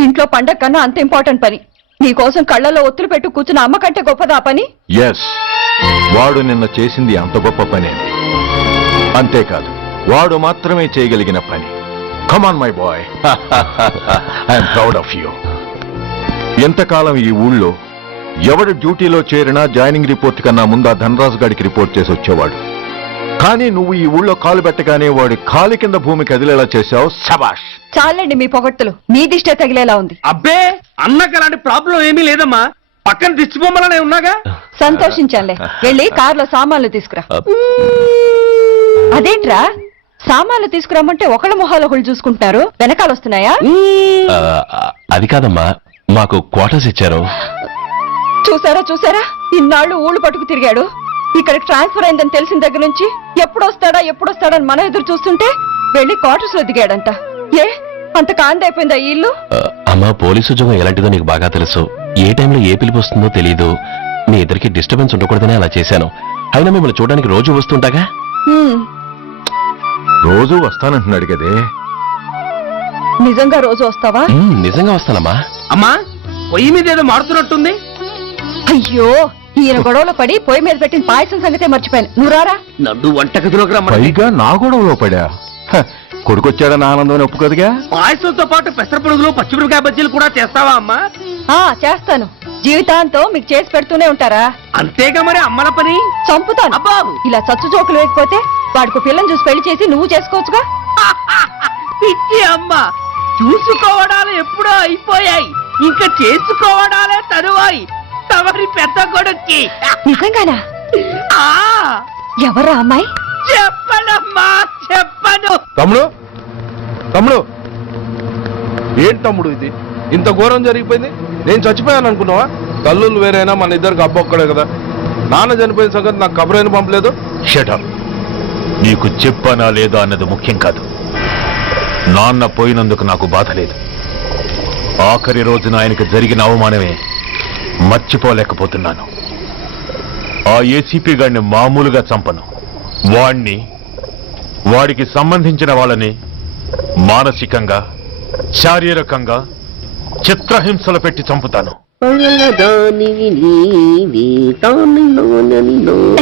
ఇంట్లో పండగ కన్నా అంత ఇంపార్టెంట్ పని. నీకోసం కళ్ళలో ఒత్తులు పెట్టు కూర్చున్న అమ్మ కంటే గొప్పదా పని? ఎస్, వాడు నిన్న చేసింది అంత గొప్ప పనే. అంతేకాదు, వాడు మాత్రమే చేయగలిగిన పని. Come on my boy, I'm proud of you. ఎంతకాలం ఈ ఊళ్ళో ఎవడు డ్యూటీలో చేరినా జాయినింగ్ రిపోర్ట్ కన్నా ముందు ధనరాజు గారికి రిపోర్ట్ చేసి వచ్చేవాడు. కానీ నువ్వు ఈ ఊళ్ళో కాలు పెట్టగానే వాడి కాలి కింద భూమి కదిలేలా చేశావు. శబాష్. చాలండి మీ పొగడ్తలు, మీ దిష్టే తగిలేలా ఉంది. అబ్బే అన్నకి అలాంటి ప్రాబ్లం ఏమీ లేదమ్మా, పక్కన దిష్టిబొమ్మలనే ఉన్నాగా. సంతోషించాలే. వెళ్ళి కారులో సామాన్లు తీసుకురా. అదేంట్రా, సామాన్లు తీసుకురామంటే ఒకళ్ళ మొహాలు ఒకళ్ళు చూసుకుంటున్నారు, వెనకాల వస్తున్నాయా? అది కాదమ్మా, మాకు క్వార్టర్స్ ఇచ్చారు. చూసారా ఇన్నాళ్ళు ఊళ్ళు పట్టుకు తిరిగాడు. ఇక్కడికి ట్రాన్స్ఫర్ అయిందని తెలిసిన దగ్గర నుంచి ఎప్పుడొస్తాడని మనం ఎదురు చూస్తుంటే వెళ్ళి క్వార్టర్స్ లో దిగాడంట. ఏ అంత కాందైపోయిందా ఈ ఇల్లు? అమ్మా, పోలీసు ఉద్యోగం ఎలాంటిదో నీకు బాగా తెలుసు. ఏ టైంలో ఏ పిలుపు వస్తుందో తెలీదు. మీ ఇద్దరికి డిస్టర్బెన్స్ ఉండకూడదనే అలా చేశాను. అయినా మిమ్మల్ని చూడడానికి రోజు వస్తుంటాగా. రోజు వస్తానంటున్నాడు కదే. నిజంగా రోజు వస్తావా? నిజంగా వస్తానమ్మా. అమ్మా, పొయ్యి మీద ఏదో మారుతున్నట్టుంది. అయ్యో, ఈయన గొడవలో పడి పొయ్యి మీద పెట్టిన పాయసం సంగతే మర్చిపోయాను. నువ్వు రారా? నన్ను వంటగదిలోకి రమ్మని. పైగా నా గొడవలో పడా. కొడుకొచ్చాడన్న ఆనందం ఒప్పుకోదుగా. పాయసంతో పాటు పెసర పొడుగులు, పచ్చిమిరపకాయ బజ్జీలు కూడా చేస్తావా అమ్మా? చేస్తాను. జీవితాంతం మీకు చేసి పెడుతూనే ఉంటారా? అంతేగా మరి అమ్మల పని. చంపుతాను. అబ్బా, ఇలా చచ్చు జోకులు వేయకపోతే వాడికి పిల్లని చూసి పెళ్లి చేసి నువ్వు చేసుకోవచ్చుగా. పిచ్చి అమ్మ, చూసుకోవడాలు ఎప్పుడో అయిపోయాయి, ఇంకా చేసుకోవడాలే తరువాయి తమరి పెద్ద కొడుక్కి. నిజంగానా? ఆ, ఎవరా అమ్మాయి? చెప్పనమ్మా, చెప్పను. తమ్ముడు ఏంటి తమ్ముడు ఇది? ఇంత ఘోరం జరిగిపోయింది. నేను చచ్చిపోయాను అనుకున్నావా? తల్లులు వేరైనా మన ఇద్దరికి అబ్బొక్కడే కదా. నాన్న చనిపోయిన సంగతి నాకు కబురైన పంపలేదు. షటప్. నీకు చెప్పనా లేదా అన్నది ముఖ్యం కాదు. నాన్న పోయినందుకు నాకు బాధ లేదు. ఆఖరి రోజున ఆయనకు జరిగిన అవమానమే మర్చిపోలేకపోతున్నాను. ఆ ఏసీపీ గారిని మామూలుగా చంపను. వాడికి సంబంధించిన వాళ్ళని మానసికంగా, శారీరకంగా చిత్రహింసలు పెట్టి చంపుతాను.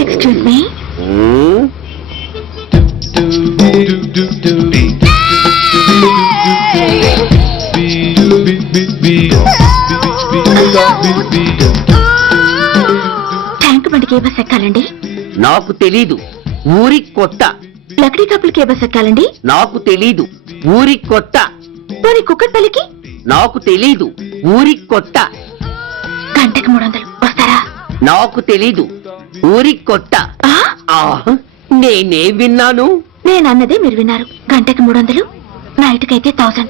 Excuse me. ట్యాంక్ బండికి ఏ బస్ ఎక్కాలండి? నాకు తెలీదు, ఊరి కొత్త. లక్డీ కప్పులకి ఏ బస్ ఎక్కాలండి? నాకు తెలీదు, ఊరి కొత్త. పోనీ కుక్కట్పల్లికి? నాకు తెలీదు, ఊరి కొత్త. గంటకి 300 వస్తారా? నాకు తెలీదు, ఊరి కొత్త. నేనే విన్నాను. నేనన్నదే మీరు విన్నారు. గంటకి 300, నైట్కైతే 1000.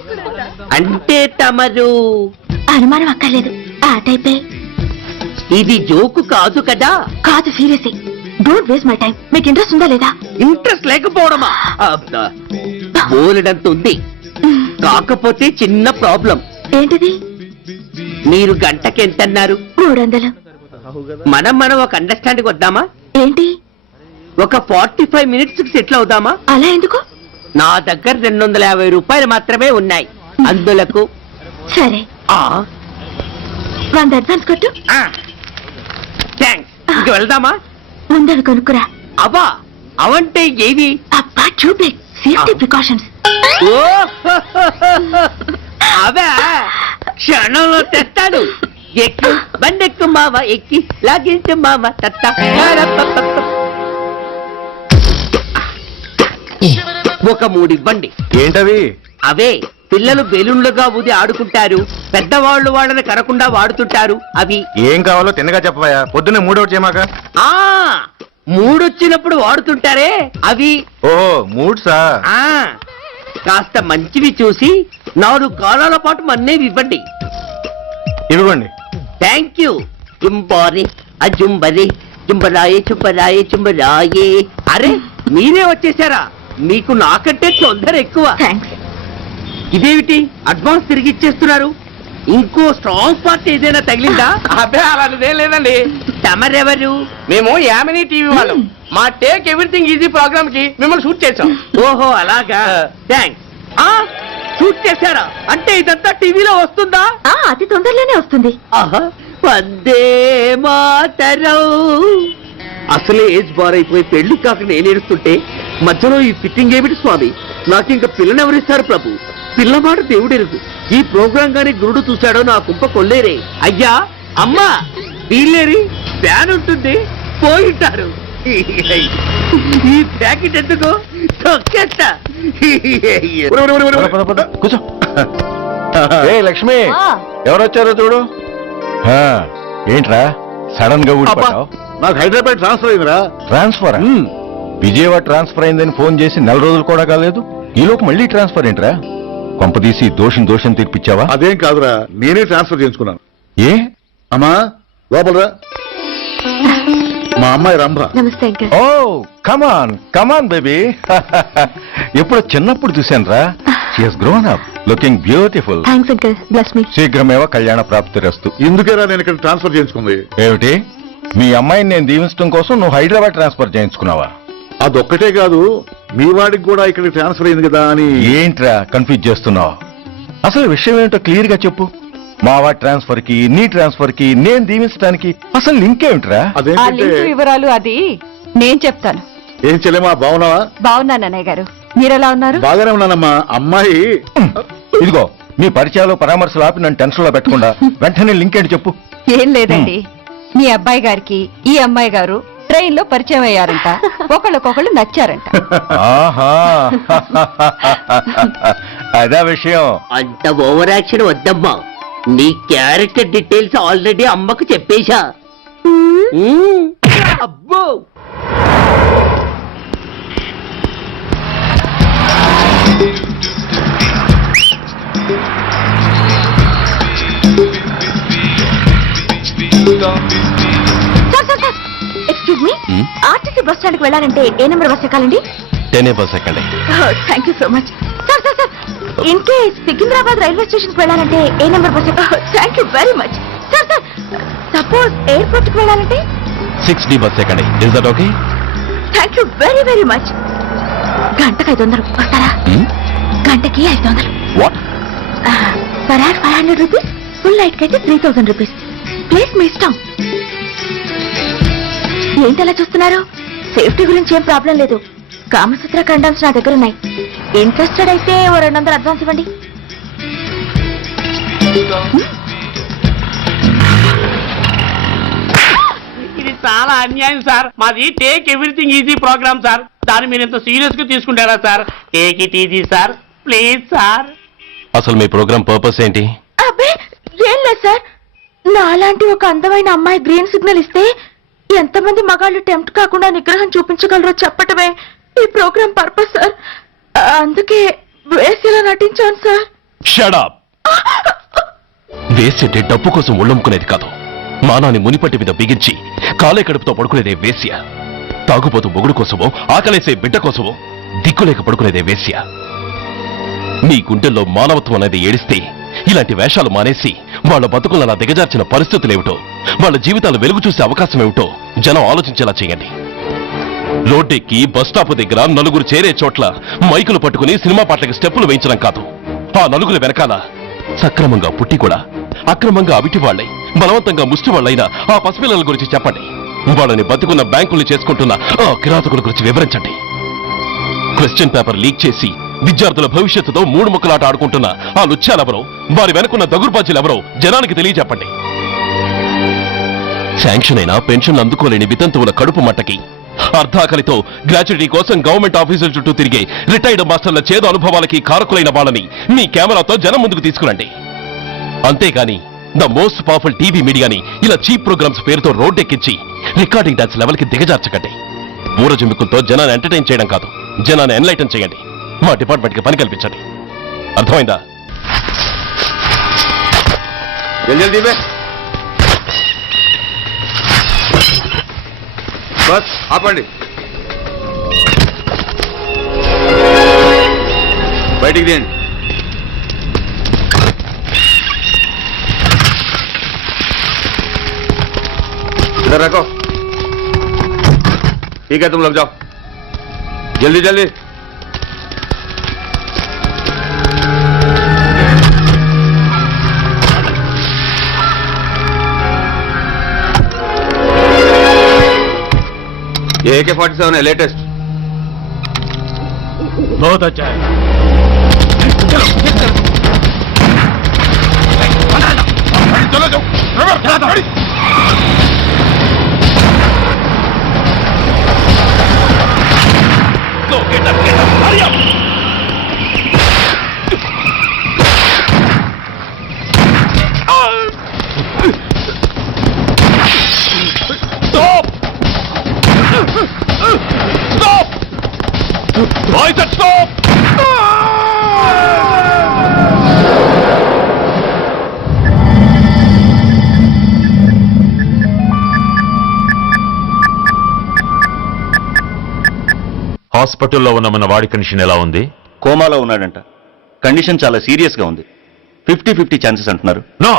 అంటే తమరు అనుమానం అక్కర్లేదు, ఆ టైపే. ఇది జోకు కాదు కదా? కాదు, serious. Don't waste my time. మీకు ఇంట్రెస్ట్ ఉందా లేదా? ఇంట్రెస్ట్ లేకపోవడమా? బోలెడంత ఉంది. కాకపోతే చిన్న ప్రాబ్లం. ఏంటిది? మీరు గంటకి ఎంత అన్నారు? 300. మనం ఒక అండర్స్టాండింగ్ వద్దామా? ఏంటి? ఒక 45 మినిట్స్ కి సెటిల్ అవుదామా? అలా ఎందుకు? నా దగ్గర 250 రూపాయలు మాత్రమే ఉన్నాయి. అందులకు సరే, 100 అడ్వాన్స్ కొట్టు. థ్యాంక్స్. ఇంక వెళ్దామా? ముందవి కొనుక్కురా. అబ్బా, అవంటే ఏవి? అబ్బా, ట్యూబ్లైట్, సేఫ్టీ ప్రికాషన్స్. అవే క్షణంలో తెస్తాడు. ఎక్కి బండెక్కు మావ, ఎక్కి లాగించు మావ. ఒక 3 ఇవ్వండి. ఏంటవి? అవే పిల్లలు బెలూన్లుగా ఊది ఆడుకుంటారు, పెద్దవాళ్ళు వాళ్ళని కరకుండా వాడుతుంటారు. అవి ఏం కావాలో తిన్నగా చెప్పవా? పొద్దున్నే 3 చేయమాక. 3 వచ్చినప్పుడు వాడుతుంటారే అవి. ఓహో, 3 సా? కాస్త మంచివి చూసి 4 కాలాల పాటు మన్నేవి ఇవ్వండి. ఇవ్వండి. Thank you. జుంబారి అజుంబరి జుంబరాయే చుంబరాయే చుంబరాయే. అరే, మీరే వచ్చేసారా? మీకు నాకంటే తొందర ఎక్కువ. ఇదేమిటి అడ్వాన్స్ తిరిగి ఇచ్చేస్తున్నారు? ఇంకో స్ట్రాంగ్ పార్టీ ఏదైనా తగిలిందా? అబ్బే, అలాంటిదేం లేదండి. తమరెవరు? మేము యామినీ టీవీ వాళ్ళం. మా టేక్ ఎవ్రీథింగ్ ఈజీ ప్రోగ్రామ్ కి మిమ్మల్ని షూట్ చేసాం. ఓహో, అలాగా. థ్యాంక్స్. షూట్ చేశారా? అంటే ఇదంతా టీవీలో వస్తుందా? అతి తొందరలోనే వస్తుంది. వందే మాతరం. అసలే ఏజ్ బార్ అయిపోయి పెళ్లి కాక నేను ఏడుస్తుంటే మధ్యలో ఈ ఫిట్టింగ్ ఏమిటి స్వామి? నాకు ఇంకా పిల్లని ఎవరిస్తారు ప్రభు? పిల్లమాట దేవుడెరుగు. ఈ ప్రోగ్రాం గాని గురుడు చూశాడో నా కుంప కొల్లేరే. అయ్యా, అమ్మా, వీళ్ళేరి ఫ్యాన్ ఉంటుంది, పోయింటారు. ఈ ప్యాకెట్ ఎందుకు తొక్కేస్తా. కూర్చో. ఏ లక్ష్మి, ఎవరొచ్చారో చూడు. ఏంట్రా సడన్ గా ఊడిపడ్డావు? నాకు హైదరాబాద్ ట్రాన్స్ఫర్ అయిందిరా. ట్రాన్స్ఫర్? విజయవాడ ట్రాన్స్ఫర్ అయిందని ఫోన్ చేసి 4 రోజులు కూడా కాలేదు. ఈలోపు మళ్ళీ ట్రాన్స్ఫర్ ఏంట్రా? కొంపదీసి దోషం తీర్పిచ్చావా? అదేం కాదురా, నేనే ట్రాన్స్ఫర్ చేయించుకున్నాను. ఏ? అమ్మా లోపలరా, మా అమ్మాయి రంభ. నమస్తే అంకుల్. ఓ కమాన్ బేబీ. ఎప్పుడో చిన్నప్పుడు చూశాను రా. She's grown up, looking beautiful. Thanks uncle, bless me. శీఘ్రమేవ కళ్యాణ ప్రాప్తిరస్తు. ఇందుకేరా నేను ఇక్కడ ట్రాన్స్ఫర్ చేయించుకుంది. ఏమిటి, మీ అమ్మాయిని నేను దీవించడం కోసం నువ్వు హైదరాబాద్ ట్రాన్స్ఫర్ చేయించుకున్నావా? అదొక్కటే కాదు, మీ వాడికి కూడా ఇక్కడికి ట్రాన్స్ఫర్ అయింది కదా అని. ఏంట్రా కన్ఫ్యూజ్ చేస్తున్నావు? అసలు విషయం ఏంటో క్లియర్ గా చెప్పు. మా వాడి ట్రాన్స్ఫర్ కి నీ ట్రాన్స్ఫర్ కి నేను దీవించడానికి అసలు లింక్ ఏమిట్రా? అదేంటంటే వివరాలు అది నేను చెప్తాను. ఏం చెల్లెమా, బాగున్నావా? బాగున్నాను అన్నయ్య గారు, మీరెలా ఉన్నారు? బాగానే ఉన్నానమ్మా. అమ్మాయి ఇదిగో మీ పరిచయాలు పరామర్శలు ఆపి నన్ను టెన్షన్ లో పెట్టకుండా వెంటనే లింక్ ఏంటి చెప్పు. ఏం లేదండి, మీ అబ్బాయి గారికి ఈ అమ్మాయి గారు ట్రైన్ లో పరిచయం అయ్యారంట, ఒకళ్ళకొకళ్ళు నచ్చారంట. ఆహా, అదా విషయం. అంత ఓవర్ యాక్షన్ వద్దమ్మా. నీ క్యారెక్టర్ డీటెయిల్స్ ఆల్రెడీ అమ్మకు చెప్పేశా. అబ్బో, excuse me, RTC bus stand కి వెళ్ళాలంటే ఏ నెంబర్ బస్ ఎక్కాలండి? 10 బస్ ఎక్కండి. Thank you so much. Sir sir sir, in case Secunderabad railway station కి వెళ్ళాలంటే ఏ నెంబర్ బస్ ఎక్కాలి? Thank you very much. Sir sir, suppose airport కి వెళ్ళాలంటే 6D బస్ ఎక్కండి. Is that okay? Thank you very very much. గంటకి 500 వస్తారా? గంటకి 500. What? Per hour 500 rupees, full night కి అయితే 3000 రూపీస్. ప్లీజ్ మీ ఇష్టం. ఏంటలా చూస్తున్నారు? సేఫ్టీ గురించి ఏం ప్రాబ్లం లేదు. కామసూత్ర కండమ్స్ నా దగ్గర ఉన్నాయి. ఇంట్రెస్టెడ్ అయితే ఓ 200 అడ్వాన్స్ ఇవ్వండి. ఇది చాలా అన్యాయం సార్. మాది take everything easy programme sir. దాన్ని మీరు ఇంత సీరియస్ గా తీసుకుంటారా sir? Take it easy sir, please sir. అసలు మీ ప్రోగ్రామ్ పర్పస్ ఏంటి? అబ్బే ఏం లేదు సార్, నాలాంటి ఒక అందమైన అమ్మాయి గ్రీన్ సిగ్నల్ ఇస్తే ఎంతమంది మగాళ్ళు టెంప్ట్ కాకుండా నిగ్రహం చూపించగలరో చెప్పటమే ఈ ప్రోగ్రామ్ పర్పస్ సార్. అందుకే వేసిలా నటించాను సార్. Shut up. వేసంటే డబ్బు కోసం ఒళ్ళొమ్ముకునేది కాదు. మానాన్ని మునిపట్టి మీద బిగించి కాలే కడుపుతో పడుకునేదే వేశ్య. తాగుపోతూ మొగుడు కోసమో ఆకలేసే బిడ్డ కోసమో దిక్కులేక పడుకునేదే వేశ్య. మీ గుండెల్లో మానవత్వం అనేది ఏడిస్తే ఇలాంటి వేషాలు మానేసి వాళ్ళ బతుకులను అలా దిగజార్చిన పరిస్థితులేమిటో, వాళ్ళ జీవితాలు వెలుగు చూసే అవకాశం ఏమిటో జనం ఆలోచించేలా చేయండి. రోడ్డెక్కి బస్టాప్ దగ్గర నలుగురు చేరే చోట్ల మైకులు పట్టుకుని సినిమా పాటలకి స్టెప్పులు వేయించడం కాదు. ఆ నలుగురు వెనకాల సక్రమంగా పుట్టి కూడా అక్రమంగా అవిటి వాళ్ళై బలవంతంగా ముష్టి వాళ్ళైన ఆ పసిపిల్లల గురించి చెప్పండి. వాళ్ళని బతుకున్న బ్యాంకుల్ని చేసుకుంటున్న ఆ కిరాతకుల గురించి వివరించండి. క్వశ్చన్ పేపర్ లీక్ చేసి విద్యార్థుల భవిష్యత్తుతో 3 ముక్కలాట ఆడుకుంటున్న ఆ లుచ్చాలెవరో, వారి వెనుకున్న దగుర్బాజీలెవరో జనానికి తెలియజెప్పండి. శాంక్షన్ అయినా పెన్షన్లు అందుకోలేని వితంతువుల కడుపు మట్టకి, అర్ధాకలితో గ్రాట్యుటీ కోసం గవర్నమెంట్ ఆఫీసుల చుట్టూ తిరిగే రిటైర్డ్ మాస్టర్ల చేదు అనుభవాలకి కారకులైన వాళ్ళని మీ కెమెరాతో జనం ముందుకు తీసుకురండి. అంతేగాని ద మోస్ట్ పవర్ఫుల్ టీవీ మీడియాని ఇలా చీప్ ప్రోగ్రామ్స్ పేరుతో రోడ్డెక్కించి రికార్డింగ్ డాన్స్ లెవెల్కి దిగజార్చకండి. ఊరజుంబికులతో జనాన్ని ఎంటర్టైన్ చేయడం కాదు, జనాన్ని ఎన్లైటన్ చేయండి. మా డిపార్ట్మెంట్కి పని కల్పించండి. అర్థమైందా? బస్ ఆపండి, బయటికి తీయండి. इधर रखो, ठीक है तुम लोग जाओ, जल्दी जल्दी. ये AK-47 है, लेटेस्ट. बहुत अच्छा है. చలో చలో. Go, get up, hurry up! Stop! Stop! I said stop! హాస్పిటల్లో ఉన్న మన వాడి కండిషన్ ఎలా ఉంది? కోమాలో ఉన్నాడంట. కండిషన్ చాలా సీరియస్ గా ఉంది. 50-50 ఛాన్సెస్ అంటున్నారు. నో,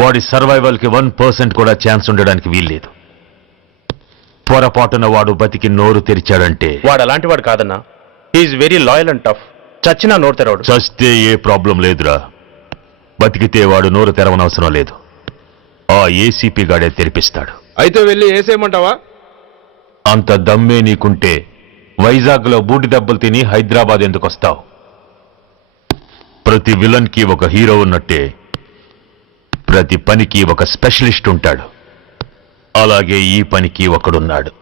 వాడి సర్వైవల్ కి 1% కూడా ఛాన్స్ ఉండడానికి వీల్లేదు. పొరపాటున వాడు బతికి నోరు తెరిచాడంటే వాడు అలాంటి వాడు కాదన్నా. He's very loyal and tough. చచ్చినా నోరు తెరవడు. చస్తే ఏ ప్రాబ్లం లేదురా. బతికితే వాడు నోరు తెరవనవసరం లేదు. ఆ ఏసీపీ గాడే తెరిపిస్తాడు. అయితే వెళ్ళి వేసేయమంటావా? అంత దమ్మే నీకుంటే వైజాగ్లో బూటి దెబ్బలు తిని హైదరాబాద్ ఎందుకు వస్తావు? ప్రతి విలన్ కి ఒక హీరో ఉన్నట్టే ప్రతి పనికి ఒక స్పెషలిస్ట్ ఉంటాడు. అలాగే ఈ పనికి ఒకడున్నాడు.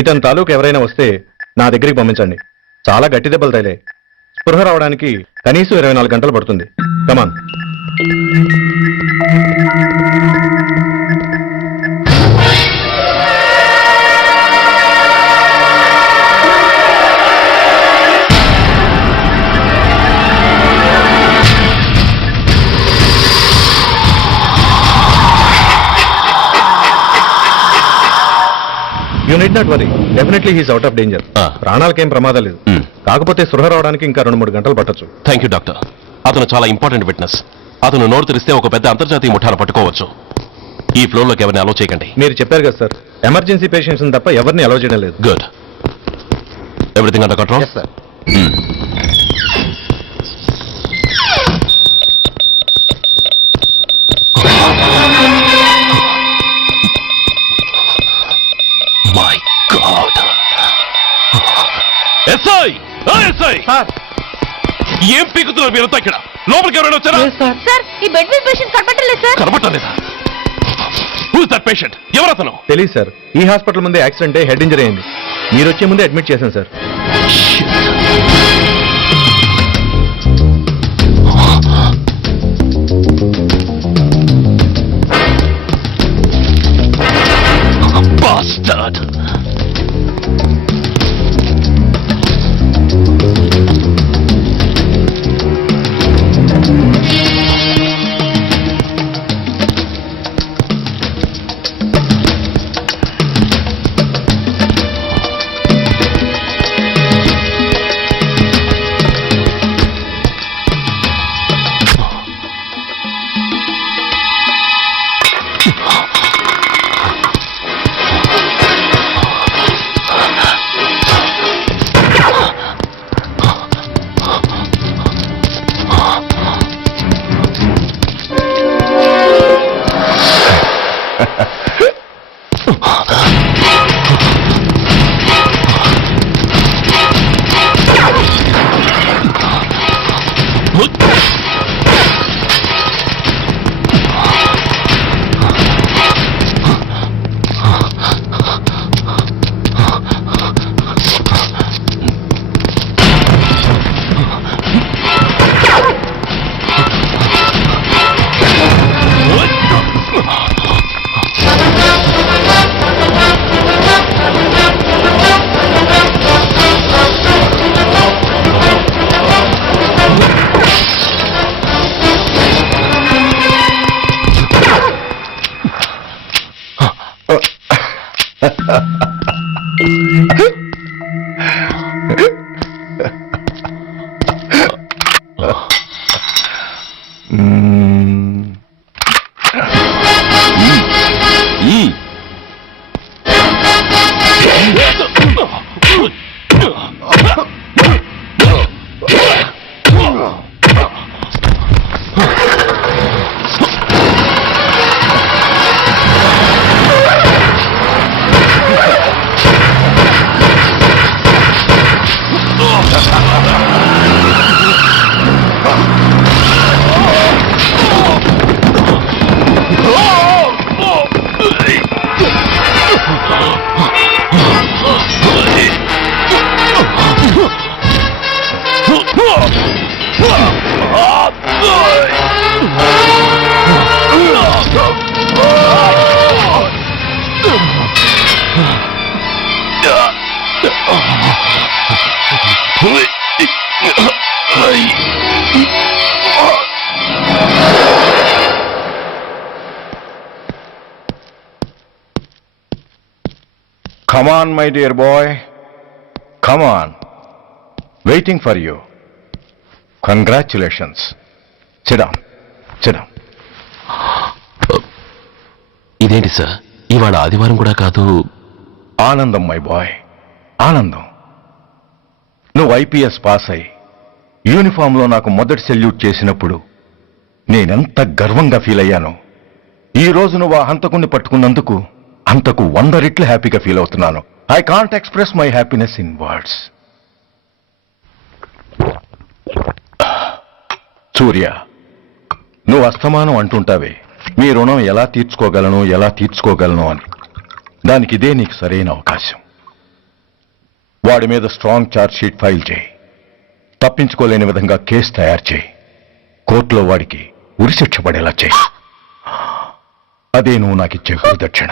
ఇతని తాలూకు ఎవరైనా వస్తే నా దగ్గరికి పంపించండి. చాలా గట్టి దెబ్బలు తగిలే. స్పృహ రావడానికి కనీసం 24 గంటలు పడుతుంది. Come on. You need not worry. Definitely he's out of danger. ప్రాణాలకేం ప్రమాదం లేదు. కాకపోతే స్పృహ రావడానికి ఇంకా 2-3 గంటలు పట్టొచ్చు. Thank you doctor. అతను చాలా ఇంపార్టెంట్ విట్నెస్. అతను నోరు తెరిస్తే ఒక పెద్ద అంతర్జాతీయ ముఠాను పట్టుకోవచ్చు. ఈ ఫ్లోర్లోకి ఎవరిని అలో చేయకండి. మీరు చెప్పారు కదా సార్, ఎమర్జెన్సీ పేషెంట్స్ తప్ప ఎవరిని అలో చేయడం లేదు. Good. Everything under control? Sir. My God. SI! SI! ఏం పీకుతున్నారు మీరంతా ఇక్కడ? లోపలికి ఎవరైనా వచ్చారా? సార్, ఈ బెడ్ మీద పేషెంట్ కనపట్టలేదు సార్. కనబట్టలేదా? Who is that patient? ఎవరు అతను? తెలియదు సార్. ఈ హాస్పిటల్ ముందే యాక్సిడెంట్ అయ్యి హెడ్ ఇంజరీ అయింది. మీరు వచ్చే ముందే అడ్మిట్ చేశాను sir. Bastard! Come on, my dear boy. Come on. Waiting for you. Congratulations. Sit down. Sit down. ఇదేంటి సార్ ఇవాళ ఆదివారం కూడా కాదు. ఆనందం మై బాయ్, ఆనందం. నువ్వు ఐపీఎస్ పాస్ అయి యూనిఫామ్లో నాకు మొదటి సెల్యూట్ చేసినప్పుడు నేనెంత గర్వంగా ఫీల్ అయ్యానో, ఈ రోజు నువ్వు ఆ హంతకుణ్ణి పట్టుకున్నందుకు అంతకు 100 రెట్లు హ్యాపీగా ఫీల్ అవుతున్నాను. I can't express my happiness in words. Surya, నువ్వు అస్తమానం అంటుంటావే మీ రుణం ఎలా తీర్చుకోగలను అని. దానికి ఇదే నీకు సరైన అవకాశం. వాడి మీద స్ట్రాంగ్ ఛార్జ్ షీట్ ఫైల్ చేయి. తప్పించుకోలేని విధంగా కేసు తయారు చేయి. కోర్టులో వాడికి ఉరిశిక్ష పడేలా చేయి. అదే నువ్వు నాకు ఇచ్చే గురుదక్షిణ.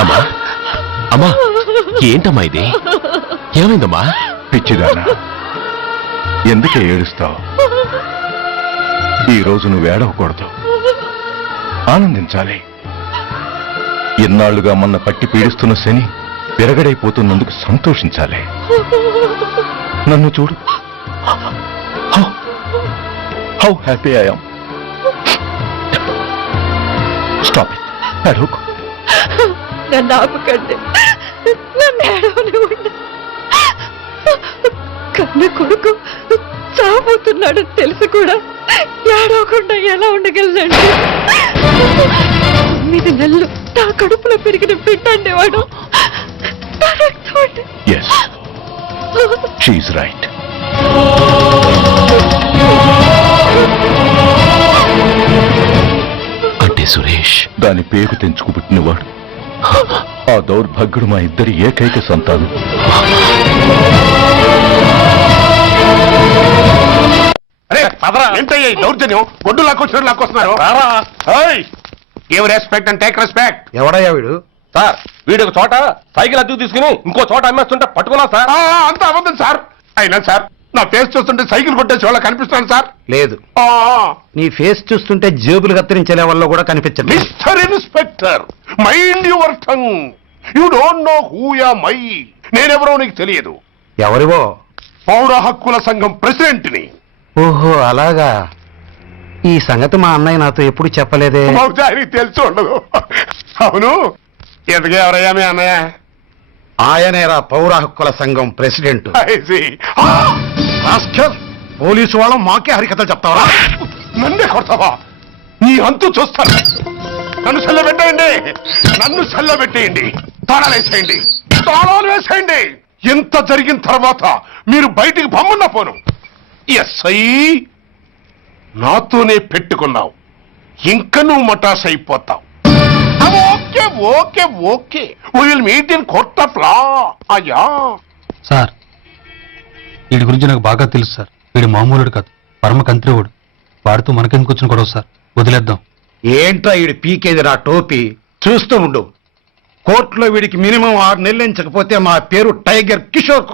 అమ్మా అమ్మా, ఏంటమ్మా ఇది? ఏమైందమ్మా? పిచ్చిదానా, ఎందుకే ఏడుస్తావు? ఈ రోజు నువ్వు ఏడవకూడదు, ఆనందించాలి. ఇన్నాళ్లుగా మొన్న పట్టి పీడిస్తున్న శని విరగడైపోతున్నందుకు సంతోషించాలి. నన్ను చూడు, how happy I am. Stop it, ఏడవకు. నన్ను ఆపకండి, నన్ను ఏడవనివ్వండి. కన్న కొడుకు చావబోతున్నాడు తెలిసి కూడా ఏడవకుండా ఎలా ఉండగలదండి? 9 నెలలు నా కడుపులో పెరిగిన బిడ్డండి వాడు. Yes, she's right. అంటే సురేష్ దాని పేరు తెంచుకు పుట్టినవాడు. ఆ దౌర్భాగ్యుడు మా ఇద్దరి ఏకైక సంతానం. ఏంటయ్యా ఈ దౌర్జన్యం? గొడ్డు లాక్కొస్తున్నారు. Give respect and take respect. ఎవడయ్యా వీడు? సార్ వీడు ఒక చోట సైకిల్ అద్దెకు తీసుకుని ఇంకో చోట అమ్మేస్తుంటే పట్టుకున్నా సార్. అంత అబద్ధం సార్. అయినా సార్ నా ఫేస్ చూస్తుంటే సైకిల్ కొట్టేసి వాళ్ళ కనిపిస్తాను సార్. లేదు, నీ ఫేస్ చూస్తుంటే జేబులు కత్తిరించే లెవెల్లో కూడా కనిపించదు. Mister inspector, mind your tongue. You don't know who am I. నేనెవరో నీకు తెలియదు. ఎవరివో? పౌర హక్కుల సంఘం ప్రెసిడెంట్ ని. ఓహో అలాగా. ఈ సంగతి మా అన్నయ్య నాతో ఎప్పుడు చెప్పలేదే. బహుశా ఆయనకి తెలిసి ఉండదు. అవును, ఎందుకు ఎవరయ్యా మీ అన్నయ్య? ఆయనేరా పౌర హక్కుల సంఘం ప్రెసిడెంట్. I see. పోలీసు వాళ్ళం మాకే హరికథలు చెప్తావరా? నన్నే కొడతావా? నీ అంతు చూస్తాను. నన్ను సెల్లబెట్టేయండి, నన్ను సెల్లబెట్టేయండి. తాళాలు వేసేయండి, తాళాలు వేసేయండి. ఎంత జరిగిన తర్వాత మీరు బయటికి బొమ్మన్న పోను. ఎస్ఐ నాతోనే పెట్టుకున్నావు, ఇంకా నువ్వు మటాస్ అయిపోతావు. Okay okay okay, will meet in court of law. అయ్యా సార్, వీడి గురించి నాకు బాగా తెలుసు సార్. వీడు మామూలుడు కాదు, పరమ కంత్రివుడు. వాడితో మనకెందుకు వచ్చిన గొడవ సార్, వదిలేద్దాం. ఏంట్రా వీడి పీకేది నా టోపీ? చూస్తూ ఉండు. కోర్టులో వీడికి మినిమం 6 నెలలు ఎంచకపోతే మా పేరు టైగర్ కిషోర్